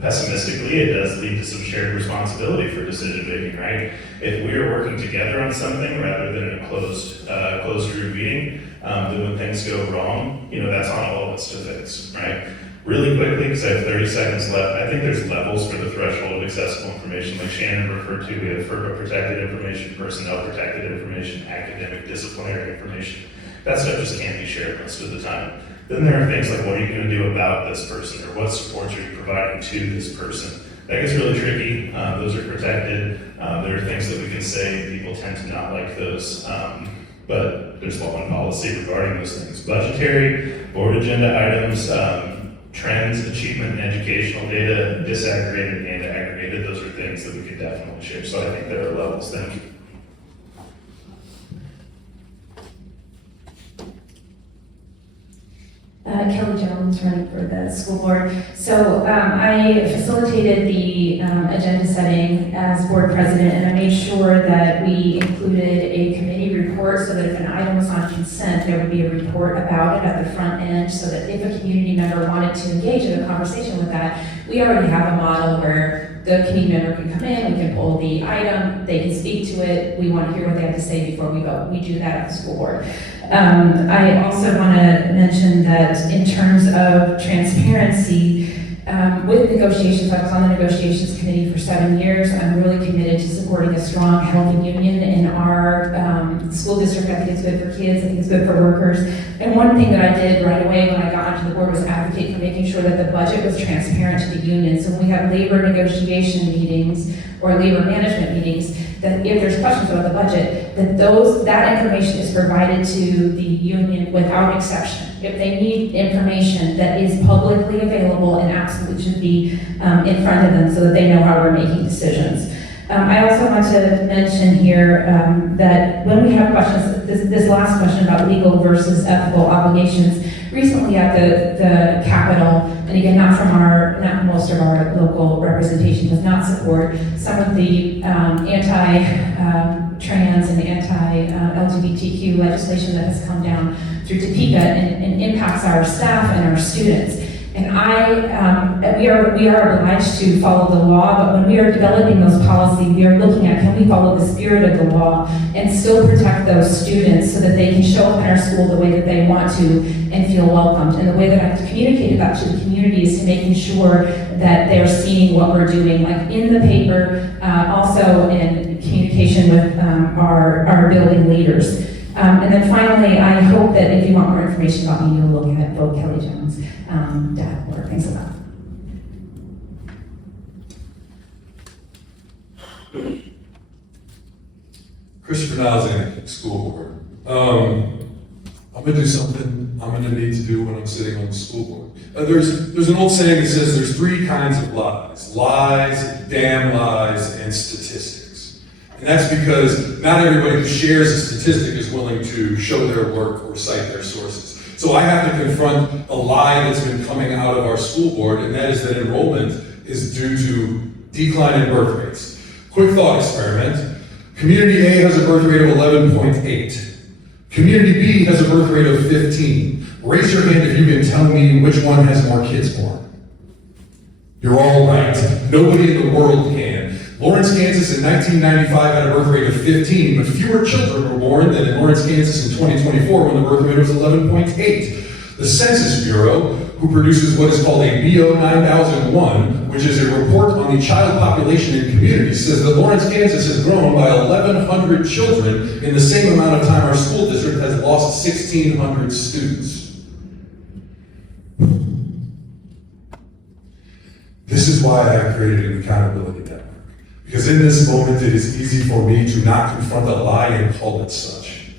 pessimistically, it does lead to some shared responsibility for decision-making, right? If we are working together on something rather than in a closed room meeting, then when things go wrong, that's on all of us to fix, right? Really quickly, because I have 30 seconds left, I think there's levels for the threshold of accessible information, like Shannon referred to. We have FERPA protected information, personnel protected information, academic disciplinary information. That stuff just can't be shared most of the time. Then there are things like, what are you going to do about this person, or what supports are you providing to this person? That gets really tricky. Those are protected. There are things that we can say. People tend to not like those. But there's law and policy regarding those things. Budgetary, board agenda items, trends, achievement and educational data, disaggregated and aggregated, those are things that we could definitely share. So I think there are levels. Thank you. Kelly Jones, running for the school board. So I facilitated the agenda setting as board president, and I made sure that we included a committee report so that if an item was on consent, there would be a report about it at the front end, so that if a community member wanted to engage in a conversation with that, we already have a model where the community member can come in, we can pull the item, they can speak to it, we want to hear what they have to say before we vote. We do that at the school board. I also want to mention that in terms of transparency, With negotiations, I was on the negotiations committee for 7 years. I'm really committed to supporting a strong, healthy union in our school district. I think it's good for kids, I think it's good for workers. And one thing that I did right away when I got onto the board was advocate for making sure that the budget was transparent to the union. So when we have labor negotiation meetings or labor management meetings, that if there's questions about the budget, that information is provided to the union without exception. If they need information that is publicly available and absolutely should be in front of them so that they know how we're making decisions. I also want to mention here that when we have questions, this last question about legal versus ethical obligations, recently at the Capitol, and again, not most of our local representation does not support some of the anti-trans and anti-LGBTQ legislation that has come down through Topeka and impacts our staff and our students. And we are obliged to follow the law, but when we are developing those policies, we are looking at, can we follow the spirit of the law and still protect those students so that they can show up in our school the way that they want to and feel welcomed. And the way that I've communicated that to the community is to making sure that they're seeing what we're doing, like in the paper, also in communication with our building leaders. And then finally, I hope that if you want more information about me, you'll look at Vote Kelly Jones. .org. Thanks a lot. Christopher Nalzanic, school board. I'm gonna do something I'm gonna need to do when I'm sitting on the school board. There's an old saying that says there's 3 kinds of lies: lies, damn lies, and statistics. And that's because not everybody who shares a statistic is willing to show their work or cite their sources. So I have to confront a lie that's been coming out of our school board, and that is that enrollment is due to decline in birth rates. Quick thought experiment. Community A has a birth rate of 11.8. Community B has a birth rate of 15. Raise your hand if you can tell me which one has more kids born. You're all right. Nobody in the world can. Lawrence, Kansas in 1995 had a birth rate of 15, but fewer children were born than in Lawrence, Kansas in 2024 when the birth rate was 11.8. The Census Bureau, who produces what is called a BO 9001, which is a report on the child population in communities, says that Lawrence, Kansas has grown by 1,100 children in the same amount of time our school district has lost 1,600 students. This is why I created an accountability network. Because in this moment, it is easy for me to not confront a lie and call it such.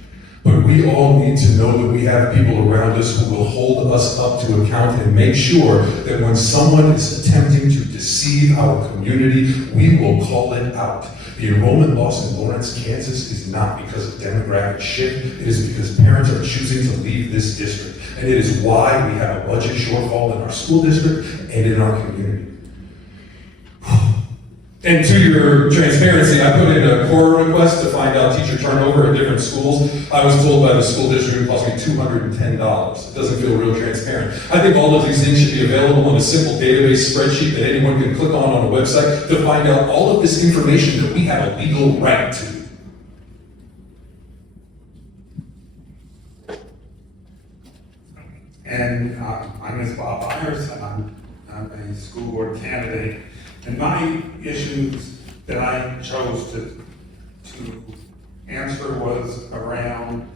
But we all need to know that we have people around us who will hold us up to account and make sure that when someone is attempting to deceive our community, we will call it out. The enrollment loss in Lawrence, Kansas is not because of demographic shift. It is because parents are choosing to leave this district. And it is why we have a budget shortfall in our school district and in our community. And to your transparency, I put in a core request to find out teacher turnover at different schools. I was told by the school district it cost me $210. It doesn't feel real transparent. I think all of these things should be available in a simple database spreadsheet that anyone can click on a website to find out all of this information that we have a legal right to. And my name is Bob Byers, and I'm a school board candidate. And my issues that I chose to answer was around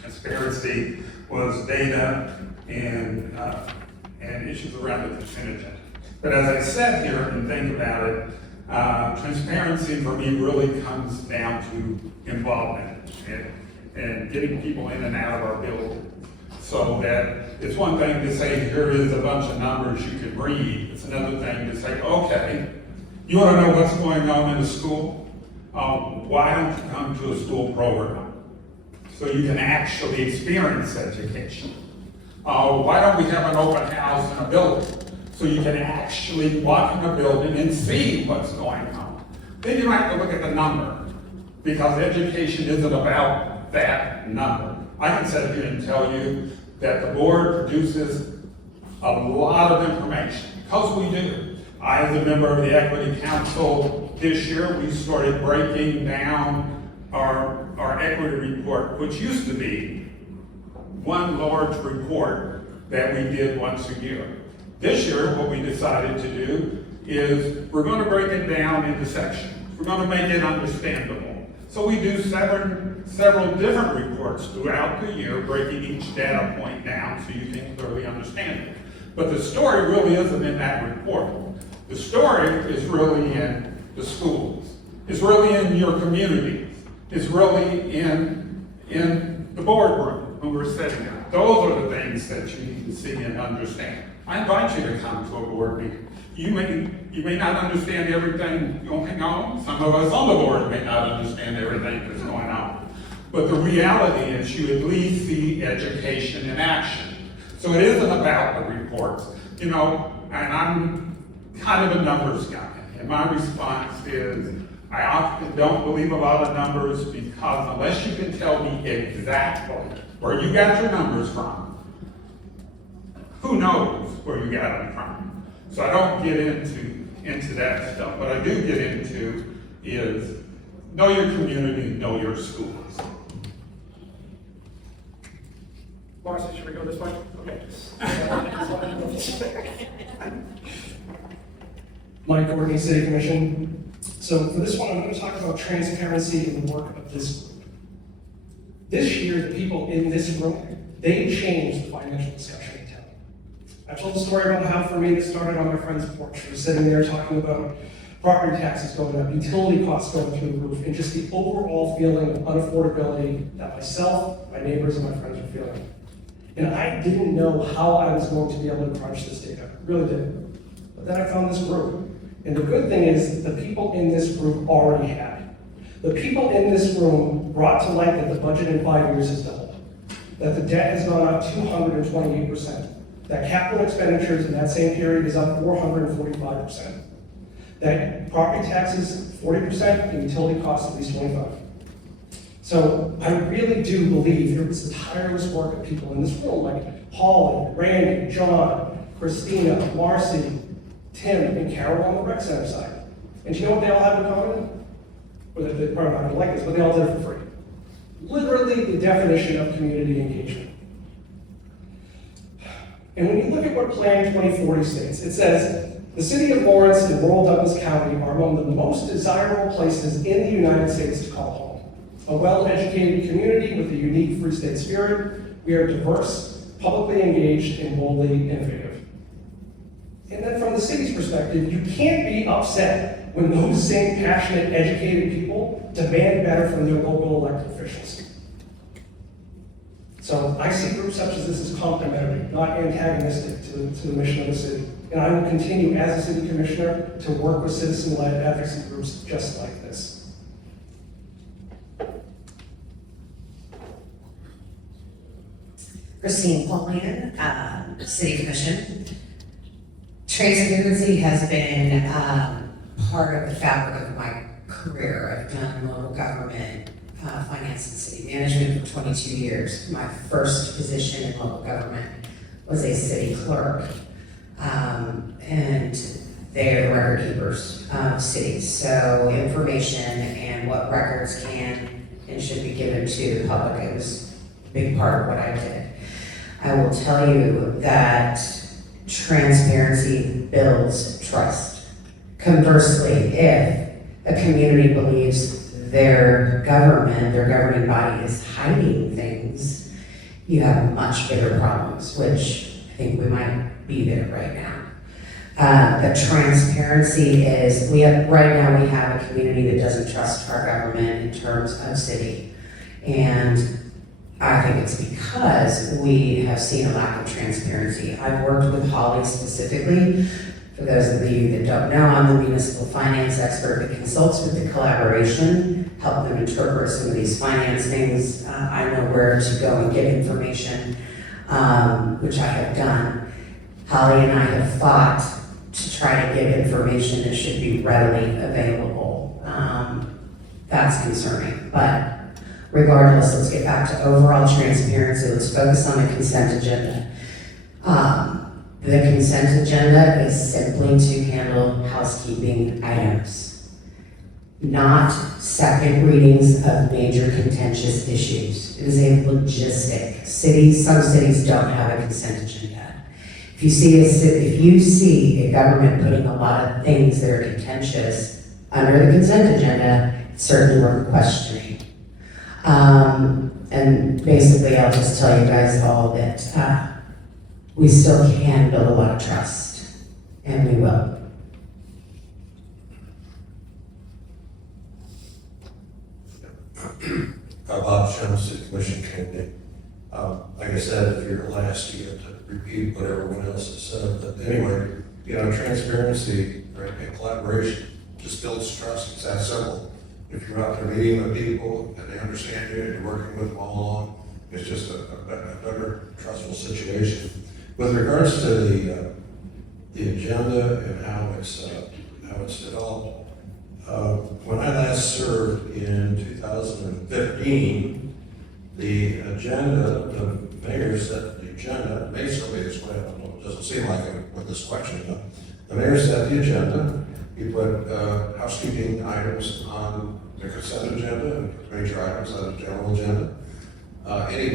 transparency was data and issues around the contingent. But as I sat here and think about it, transparency for me really comes down to involvement and getting people in and out of our building. So that it's one thing to say, here is a bunch of numbers you can read. It's another thing to say, okay, you want to know what's going on in the school? Why don't you come to a school program? So you can actually experience education. Why don't we have an open house in a building? So you can actually walk in a building and see what's going on. Then you have to look at the number, because education isn't about that number. I can sit here and tell you that the board produces a lot of information, because we do. I, as a member of the Equity Council this year, we started breaking down our equity report, which used to be one large report that we did once a year. This year, what we decided to do is we're going to break it down into sections. We're going to make it understandable. So we do several different reports throughout the year, breaking each data point down so you can clearly understand it. But the story really isn't in that report. The story is really in the schools. It's really in your communities. It's really in the boardroom when we're sitting there. Those are the things that you need to see and understand. I invite you to come to a board meeting. You may not understand everything going on. Some of us on the board may not understand everything that's going on. But the reality is you at least see education in action. So it isn't about the reports. You know, and I'm kind of a numbers guy. And my response is, I often don't believe a lot of numbers because unless you can tell me exactly where you got your numbers from, who knows where you got them from? So I don't get into that stuff. What I do get into is know your community, know your schools. Marcy, should we go this way? Okay. Mike Courtney, City Commission. So for this one, I'm going to talk about transparency in the work of this group. This year, the people in this room, they changed the financial discussion in town. I told the story about how for me this started on my friend's porch. We were sitting there talking about property taxes going up, utility costs going through the roof, and just the overall feeling of unaffordability that myself, my neighbors, and my friends were feeling. And I didn't know how I was going to be able to crunch this data, really didn't. But then I found this group. And the good thing is the people in this group already had it. The people in this room brought to light that the budget in 5 years has doubled, that the debt has gone up 228%, that capital expenditures in that same period is up 445%, that property taxes 40% and utility costs at least 25%. So I really do believe it was the tireless work of people in this room, like Holly, Randy, John, Christina, Marcy, Tim, and Carol on the rec center side. And do you know what they all have in common? Well, they're probably not going to like this, but they all did it for free. Literally the definition of community engagement. And when you look at what Plan 2040 states, it says, the city of Lawrence and rural Douglas County are among the most desirable places in the United States to call home. A well-educated community with a unique free state spirit. We are diverse, publicly engaged, and boldly innovative. And then from the city's perspective, you can't be upset when those same passionate, educated people demand better from their local elected officials. So I see groups such as this as complementary, not antagonistic to the mission of the city. And I will continue as a city commissioner to work with citizen-led advocacy groups just like this. Christine Polian, City Commission. Transparency has been part of the fabric of my career. I've done local government, finance and city management for 22 years. My first position in local government was a city clerk. And they're the record keepers of cities. So information and what records can and should be given to the public is a big part of what I did. I will tell you that transparency builds trust. Conversely, if a community believes their government, their governing body is hiding things, you have much bigger problems, which I think we might be there right now. The transparency is, right now we have a community that doesn't trust our government in terms of city. And I think it's because we have seen a lack of transparency. I've worked with Holly specifically. For those of you that don't know, I'm the municipal finance expert that consults with the collaboration, help them interpret some of these finance things. I know where to go and get information, which I have done. Holly and I have fought to try to get information that should be readily available. That's concerning, but regardless, let's get back to overall transparency. Let's focus on the consent agenda. The consent agenda is simply to handle housekeeping items. not second readings of major contentious issues. It is a logistic. Some cities don't have a consent agenda. If you see a government putting a lot of things that are contentious under the consent agenda, it's certainly worth questioning. And basically, I'll just tell you guys all that we still can build a lot of trust, and we will. Bob Jones, City Commission candidate. Like I said, if you're last, you have to repeat what everyone else has said. But anyway, transparency, right, and collaboration just builds trust. It's that simple. If you're out there meeting with people and they understand you and you're working with them all along, it's just a better, trustful situation. With regards to the agenda and how it's developed, when I last served in 2015, the agenda, the mayor set the agenda, may still be this way, I don't know, it doesn't seem like it with this question, but the mayor set the agenda. He put housekeeping items on the consent agenda and major items on the general agenda. Any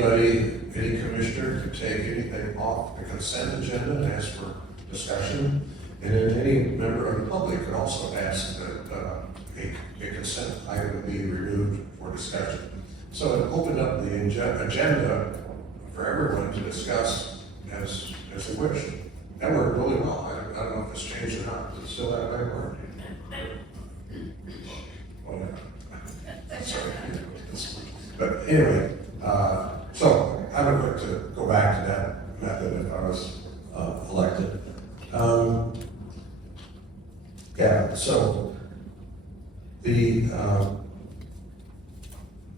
commissioner could take anything off the consent agenda and ask for discussion. And then any member of the public could also ask that a consent item be removed for discussion. So it opened up the agenda for everyone to discuss as they wish. That worked really well. I don't know if it's changed or not. Is it still that way? Or? But anyway, so I would like to go back to that method if I was elected. So the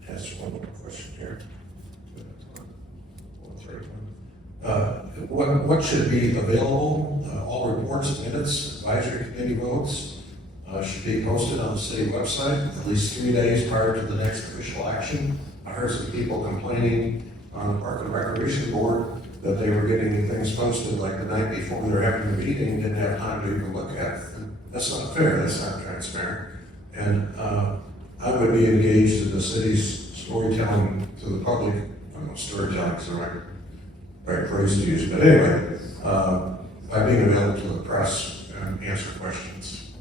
ask one more question here. What should be available? All reports, minutes, advisory committee votes should be posted on the city website at least 3 days prior to the next official action. I heard some people complaining on the Park and Recreation Board that they were getting things posted like the night before they were having the meeting, didn't have time to even look at it. That's not fair, that's not transparent. And I would be engaged in the city's storytelling to the public. I don't know, storytelling is the right phrase to use, but anyway, by being available to the press and answer questions.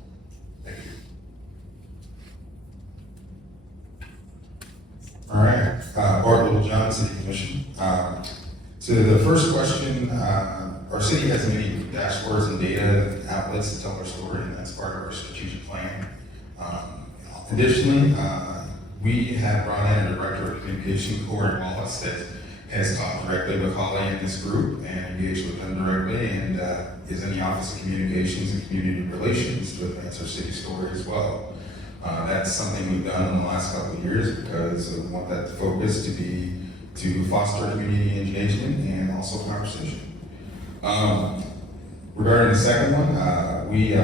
Thank you. All right, Bart Littlejohn, City Commission. To the first question, our city has many dashboards and data outlets to tell our story, and that's part of our strategic plan. Additionally, we have brought in a director of communication, Corey Wallace, that has talked directly with Holly and this group and engaged with them directly, and is in the Office of Communications and Community Relations to advance our city story as well. That's something we've done in the last couple of years because we want that focus to be to foster community engagement and also conversation. Regarding the second one, we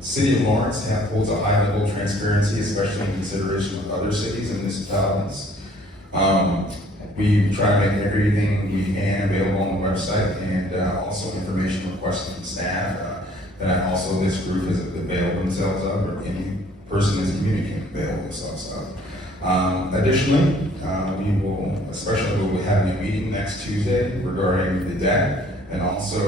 City of Lawrence holds a high level of transparency, especially in consideration of other cities and municipalities. We try to make everything we can available on the website, and also information requested from staff that also this group has availed themselves of, or any person in this community can avail themselves of. Additionally, we'll be having a meeting next Tuesday regarding the debt and also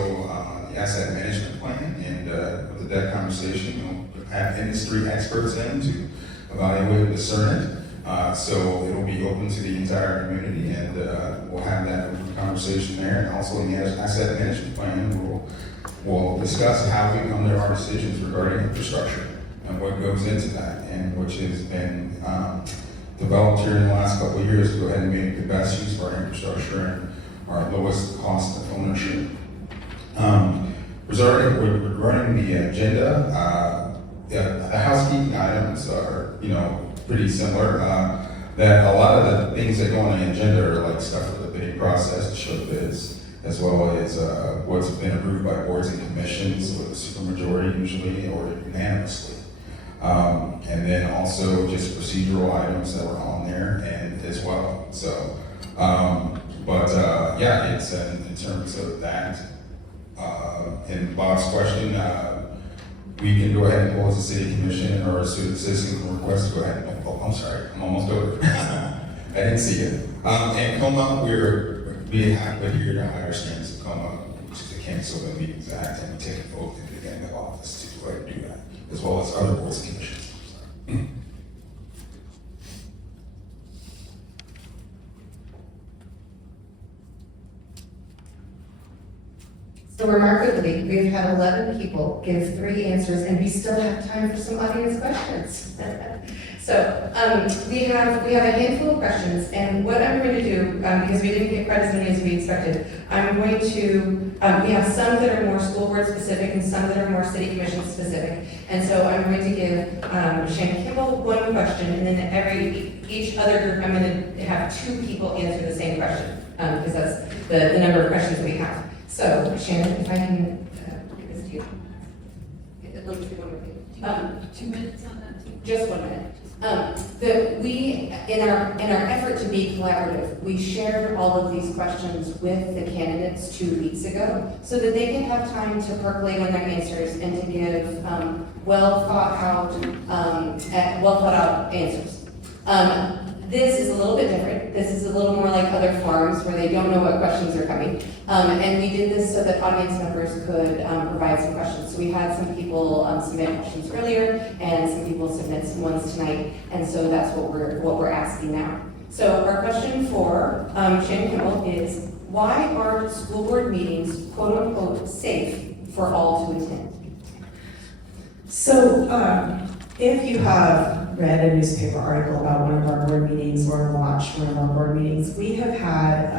the asset management plan. And with the debt conversation, we'll have industry experts in to evaluate and discern it. So it'll be open to the entire community, and we'll have that conversation there. And also in the asset management plan, we'll discuss how we come to our decisions regarding infrastructure and what goes into that, and which has been developed here in the last couple of years to go ahead and make the best use of our infrastructure and our lowest cost of ownership. Regarding the agenda, the housekeeping items are, pretty similar. That a lot of the things that go on the agenda are like stuff for the bidding process to show bids, as well as what's been approved by boards and commissions with a supermajority usually or unanimously. And then also just procedural items that were on there and as well. So, it's in terms of that. And Bob's question, we can go ahead and close the city commission, or a citizen can request to go ahead and, oh, I'm sorry, I'm almost over. I didn't see it. And COMA, we have here to hire standards of COMA, which is to cancel the meetings act and take a vote in the end of office to go ahead and do that, as well as other boards and commissions. So remarkably, we've had 11 people give 3 answers, and we still have time for some audience questions. So we have a handful of questions, and what I'm going to do, because we didn't get quite as many as we expected, I'm going to, we have some that are more school board specific and some that are more city commission specific. And so I'm going to give Shannon Kimball 1 question, and then each other group, I'm going to have 2 people answer the same question, because that's the number of questions we have. So Shannon, if I can give this to you. Let me do 1 more thing. 2 minutes on that too? Just 1 minute. We, in our effort to be collaborative, we shared all of these questions with the candidates 2 weeks ago, so that they can have time to percolate on their answers and to give well thought out answers. This is a little bit different. This is a little more like other forums where they don't know what questions are coming. And we did this so that audience members could provide some questions. So we had some people submit questions earlier, and some people submit some ones tonight, and so that's what we're asking now. So our question for Shannon Kimball is, why are school board meetings quote unquote safe for all to attend? So, if you have read a newspaper article about one of our board meetings or watched one of our board meetings, we have had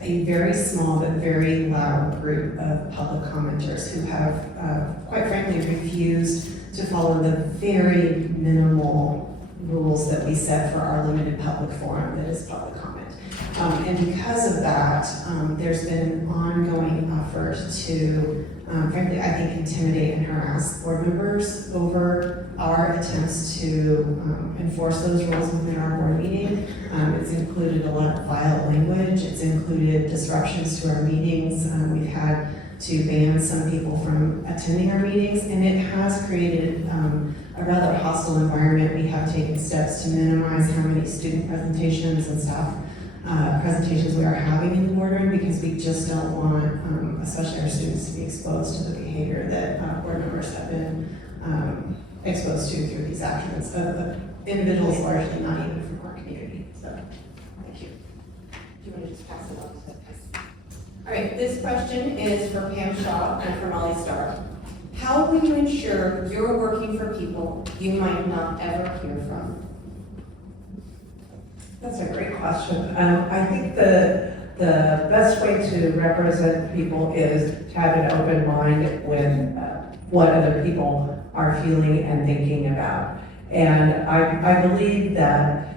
a very small but very loud group of public commenters who have, quite frankly, refused to follow the very minimal rules that we set for our limited public forum that is public comment. And because of that, there's been an ongoing effort to, frankly, I think, intimidate and harass board members over our attempts to enforce those rules within our board meeting. It's included a lot of violent language. It's included disruptions to our meetings. We've had to ban some people from attending our meetings, and it has created a rather hostile environment. We have taken steps to minimize how many student presentations and staff presentations we are having in the boardroom, because we just don't want, especially our students, to be exposed to the behavior that board members have been exposed to through these actions of individuals largely not even from our community. So, thank you. Do you want to just pass it on to us? All right, this question is for Pam Shaw and for Molly Starr. How will you ensure you're working for people you might not ever hear from? That's a great question. I think the best way to represent people is to have an open mind when what other people are feeling and thinking about. And I believe that,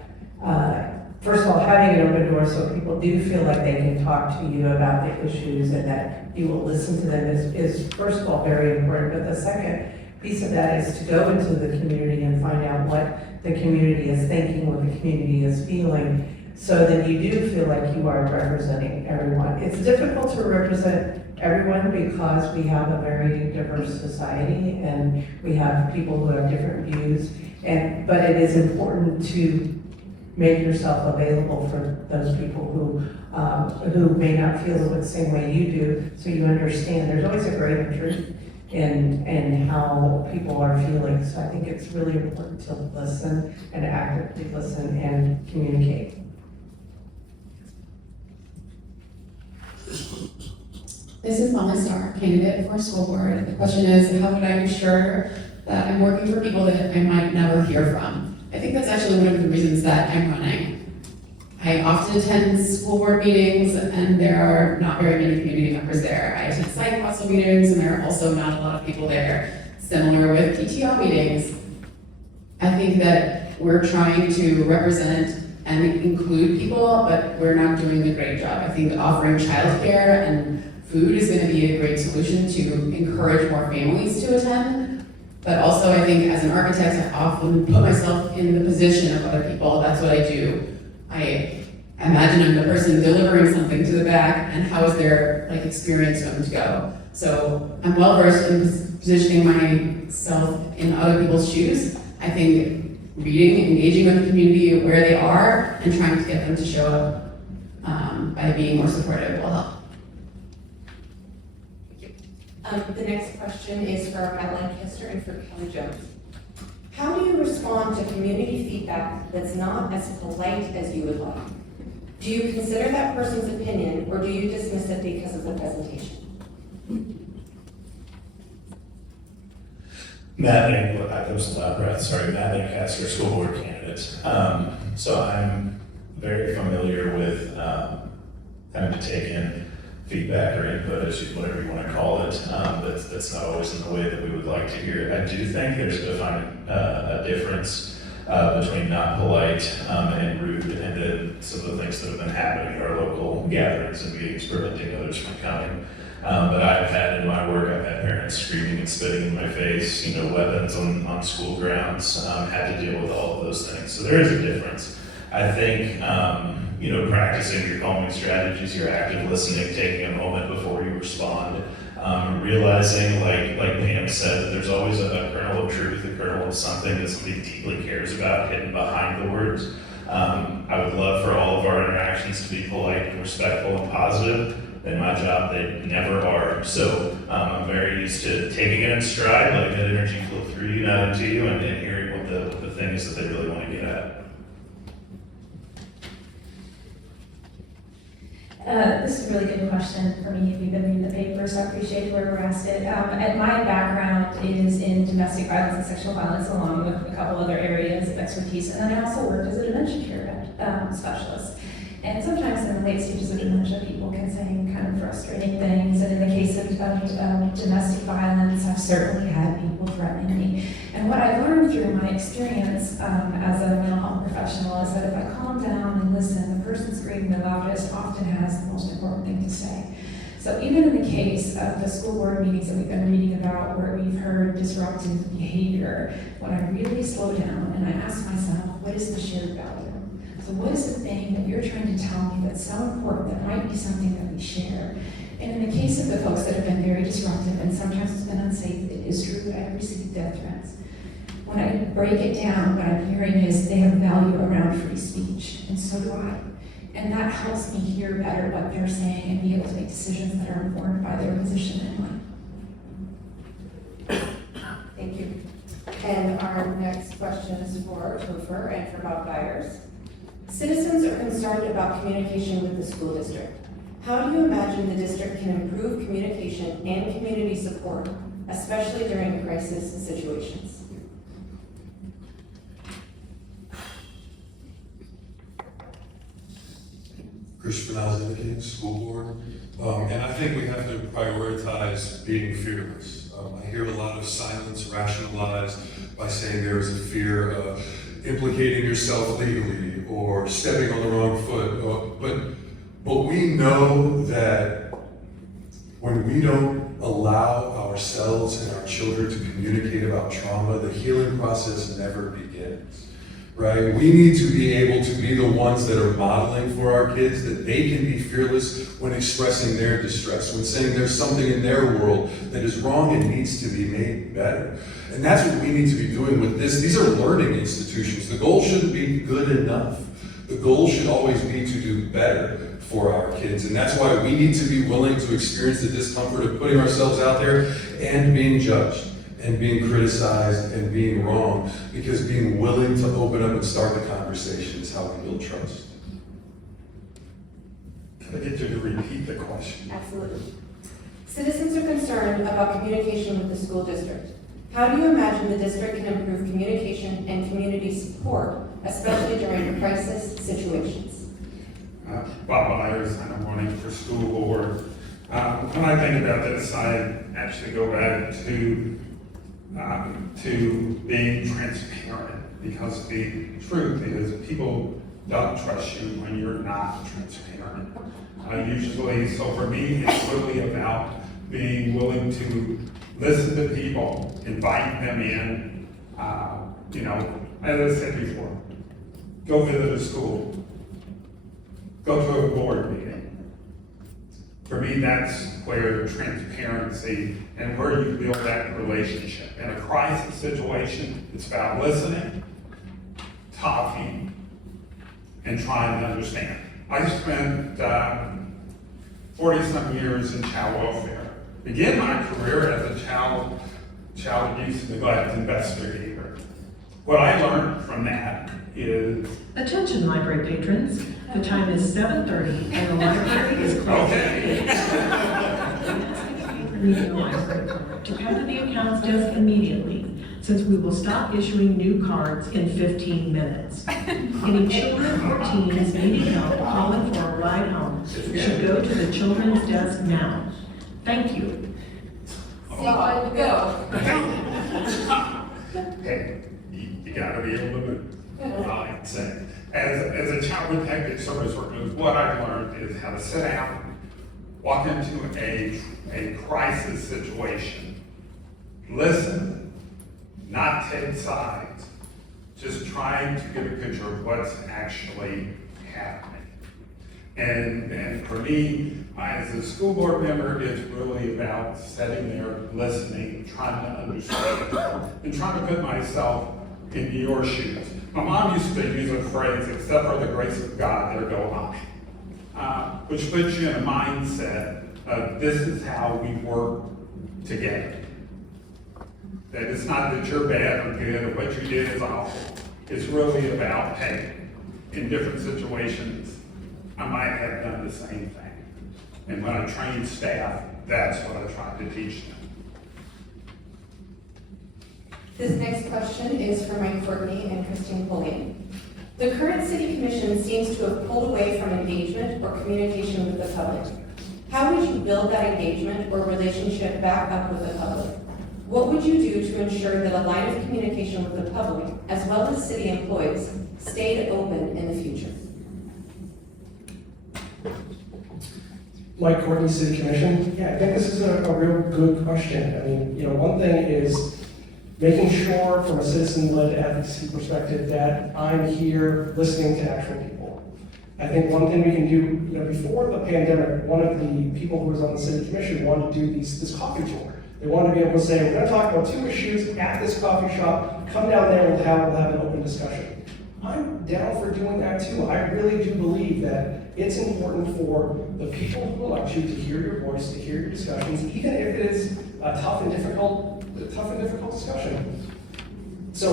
first of all, having an open door so people do feel like they can talk to you about the issues and that you will listen to them is first of all, very important. But the second piece of that is to go into the community and find out what the community is thinking, what the community is feeling, so that you do feel like you are representing everyone. It's difficult to represent everyone because we have a very diverse society and we have people who have different views, but it is important to make yourself available for those people who may not feel the same way you do, so you understand. There's always a greater truth in how people are feeling. So I think it's really important to listen and actively listen and communicate. This is Molly Starr, candidate for school board. The question is, how would I ensure that I'm working for people that I might never hear from? I think that's actually one of the reasons that I'm running. I often attend school board meetings, and there are not very many community members there. I attend site council meetings, and there are also not a lot of people there. Similar with PTO meetings. I think that we're trying to represent and include people, but we're not doing a great job. I think offering childcare and food is going to be a great solution to encourage more families to attend. But also, I think as an architect, I often put myself in the position of other people. That's what I do. I imagine I'm the person delivering something to the back, and how is their experience going to go? So I'm well versed in positioning myself in other people's shoes. I think reading, engaging with the community where they are, and trying to get them to show up by being more supportive will help. The next question is for Matt Lancaster and for Kelly Jones. How do you respond to community feedback that's not as polite as you would like? Do you consider that person's opinion, or do you dismiss it because of the presentation? Matt Lancaster, school board candidate. So I'm very familiar with having to take in feedback or input, whatever you want to call it. That's not always in the way that we would like to hear it. I do think there's a difference between not polite and rude, and then some of the things that have been happening at our local gatherings and meetings, preventing others from coming. But I've had in my work, I've had parents screaming and spitting in my face, weapons on school grounds, had to deal with all of those things. So there is a difference. I think, practicing your calming strategies, your active listening, taking a moment before you respond, realizing, like Pam said, that there's always a kernel of truth, a kernel of something that somebody deeply cares about hidden behind the words. I would love for all of our interactions to be polite and respectful and positive. In my job, they never are. So I'm very used to taking it in stride, letting that energy flow through you, not into you, and hearing what the thing is that they really want to get at. This is a really good question for me. If you've been reading the paper, so I appreciate whoever asked it. And my background is in domestic violence and sexual violence, along with a couple other areas of expertise. And then I also worked as a dementia care specialist. And sometimes in the late stages of dementia, people can say kind of frustrating things. And in the case of domestic violence, I've certainly had people threatening me. And what I learned through my experience as a mental health professional is that if I calm down and listen, the person screaming the loudest often has the most important thing to say. So even in the case of the school board meetings that we've been reading about where we've heard disruptive behavior, when I really slow down and I ask myself, what is the shared value? So what is the thing that you're trying to tell me that's so important that might be something that we share? And in the case of the folks that have been very disruptive and sometimes it's been unsafe, it is true that I've received death threats. When I break it down, what I'm hearing is they have value around free speech, and so do I. And that helps me hear better what they're saying and be able to make decisions that are informed by their position in life. Thank you. And our next question is for Topher and for Bob Byers. Citizens are concerned about communication with the school district. How do you imagine the district can improve communication and community support, especially during crisis situations? Christopher Niles indicating school board. And I think we have to prioritize being fearless. I hear a lot of silence rationalized by saying there is a fear of implicating yourself legally or stepping on the wrong foot. But we know that when we don't allow ourselves and our children to communicate about trauma, the healing process never begins. Right? We need to be able to be the ones that are modeling for our kids that they can be fearless when expressing their distress, when saying there's something in their world that is wrong and needs to be made better. And that's what we need to be doing with this. These are learning institutions. The goal shouldn't be good enough. The goal should always be to do better for our kids. And that's why we need to be willing to experience the discomfort of putting ourselves out there and being judged, and being criticized and being wrong, because being willing to open up and start the conversation is how we build trust. Can I get you to repeat the question? Absolutely. Citizens are concerned about communication with the school district. How do you imagine the district can improve communication and community support, especially during crisis situations? Bob Byers, and I'm running for school board. When I think about this, I actually go back to being transparent, because the truth is people don't trust you when you're not transparent. Usually, so for me, it's really about being willing to listen to people, invite them in, as I said before, go visit a school, go to a board meeting, For me, that's where transparency and where you build that relationship. In a crisis situation, it's about listening, talking, and trying to understand. I spent 40-some years in child welfare. Began my career as a child abuse and neglect investigator. What I learned from that is... Attention library patrons, the time is 7:30 and the library is closed. Okay. Leaving the library to come to the accounts desk immediately, since we will stop issuing new cards in 15 minutes. Any children or teens needing help calling for a ride home should go to the children's desk now. Thank you. See how to go. Hey, you gotta be able to move. I'd say. As a child protective service worker, what I've learned is how to sit down, walk into a crisis situation, listen, not take sides, just trying to get a picture of what's actually happening. And for me, as a school board member, it's really about sitting there, listening, trying to understand, and trying to put myself in your shoes. My mom used to use a phrase, except for the grace of God, there go I, which puts you in a mindset of this is how we work together. That it's not that you're bad or good or what you did is awful. It's really about, hey, in different situations, I might have done the same thing. And when I train staff, that's what I try to teach them. This next question is for Mike Courtney and Christine Pulliam. The current city commission seems to have pulled away from engagement or communication with the public. How would you build that engagement or relationship back up with the public? What would you do to ensure that a line of communication with the public, as well as city employees, stayed open in the future? Mike Courtney, City Commission. Yeah, I think this is a real good question. I mean, one thing is making sure from a citizen-led advocacy perspective that I'm here listening to actual people. I think one thing we can do, before the pandemic, one of the people who was on the City Commission wanted to do this coffee tour. They wanted to be able to say, we're going to talk about 2 issues at this coffee shop, come down there, we'll have an open discussion. I'm down for doing that too. I really do believe that it's important for the people who elect you to hear your voice, to hear your discussions, even if it is a tough and difficult discussion. So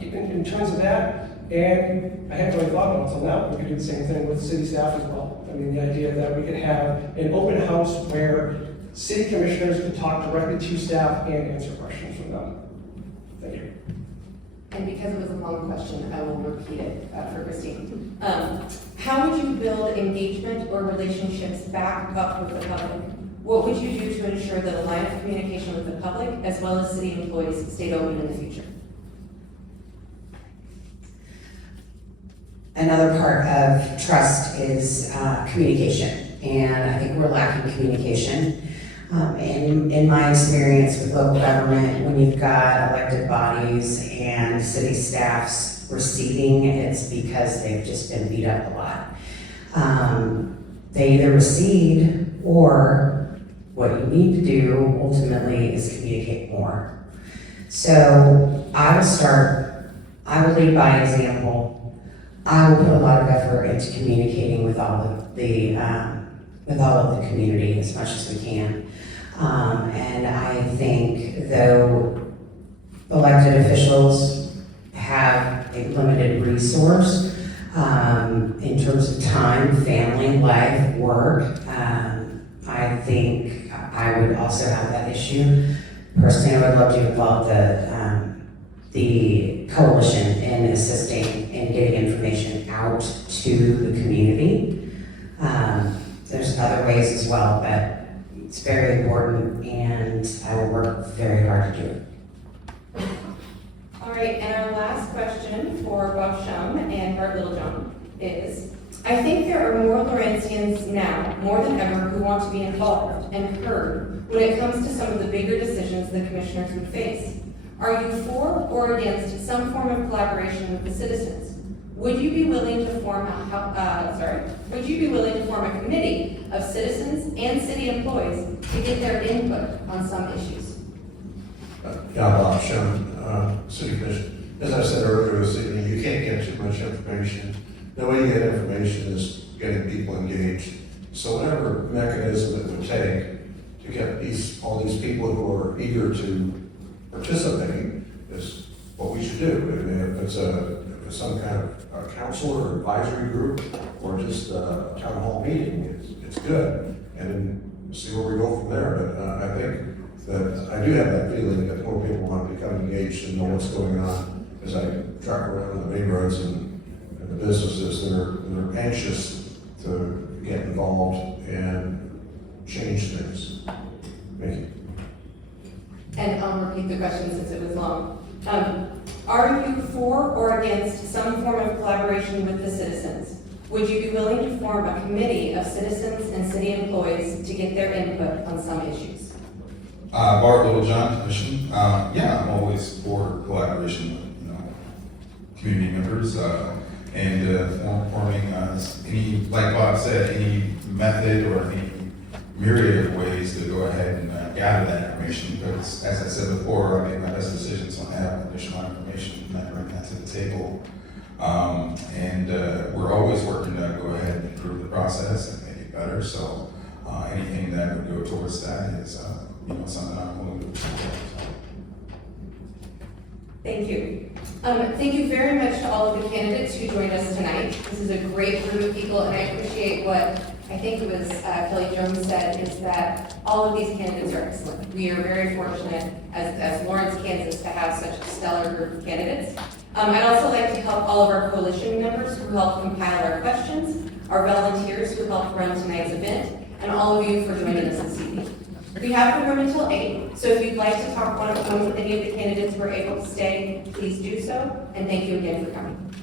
in terms of that, and I haven't really thought about it until now, we could do the same thing with city staff as well. I mean, the idea that we could have an open house where city commissioners could talk directly to staff and answer questions from them. Thank you. And because it was a long question, I will repeat it for Christine. How would you build engagement or relationships back up with the public? What would you do to ensure that a line of communication with the public, as well as city employees, stayed open in the future? Another part of trust is communication, and I think we're lacking communication. In my experience with local government, when you've got elected bodies and city staffs receding, it's because they've just been beat up a lot. They either recede, or what you need to do ultimately is communicate more. So I will lead by example. I will put a lot of effort into communicating with all of the community as much as we can. And I think though elected officials have a limited resource in terms of time, family, life, work, I think I would also have that issue. Personally, I would love to involve the coalition in assisting in getting information out to the community. There's other ways as well, but it's very important, and I will work very hard to do it. All right, and our last question for Bob Shum and Bart Littlejohn is, I think there are more Lawrencians now, more than ever, who want to be involved and heard when it comes to some of the bigger decisions the commissioners would face. Are you for or against some form of collaboration with the citizens? would you be willing to form a committee of citizens and city employees to get their input on some issues? Yeah, Bob Shum, City Commission. As I said earlier this evening, you can't get too much information. The way you get information is getting people engaged. So whatever mechanism it would take to get all these people who are eager to participate is what we should do. I mean, if it's some kind of a council or advisory group or just a town hall meeting, it's good. And then see where we go from there. But I think that I do have that feeling that more people want to become engaged and know what's going on. As I drive around the main roads and the businesses, they're anxious to get involved and change things. Thank you. And I'll repeat the question since it was long. Are you for or against some form of collaboration with the citizens? Would you be willing to form a committee of citizens and city employees to get their input on some issues? Bart Littlejohn, Commission. Yeah, I'm always for collaboration with, community members, and forming any, like Bob said, any method or any myriad of ways to go ahead and gather that information, because as I said before, I make my best decisions when I have additional information and I bring that to the table. We're always working to go ahead and improve the process and make it better, so anything that would go towards that is something I'm willing to support. Thank you. Thank you very much to all of the candidates who joined us tonight. This is a great group of people, and I appreciate what I think it was Kelly Jones said, is that all of these candidates are excellent. We are very fortunate as Lawrence, Kansas, to have such a stellar group of candidates. I'd also like to help all of our coalition members who helped compile our questions, our volunteers who helped run tonight's event, and all of you for joining us this evening. We have the room until 8, so if you'd like to talk one-on-one with any of the candidates who are able to stay, please do so, and thank you again for coming.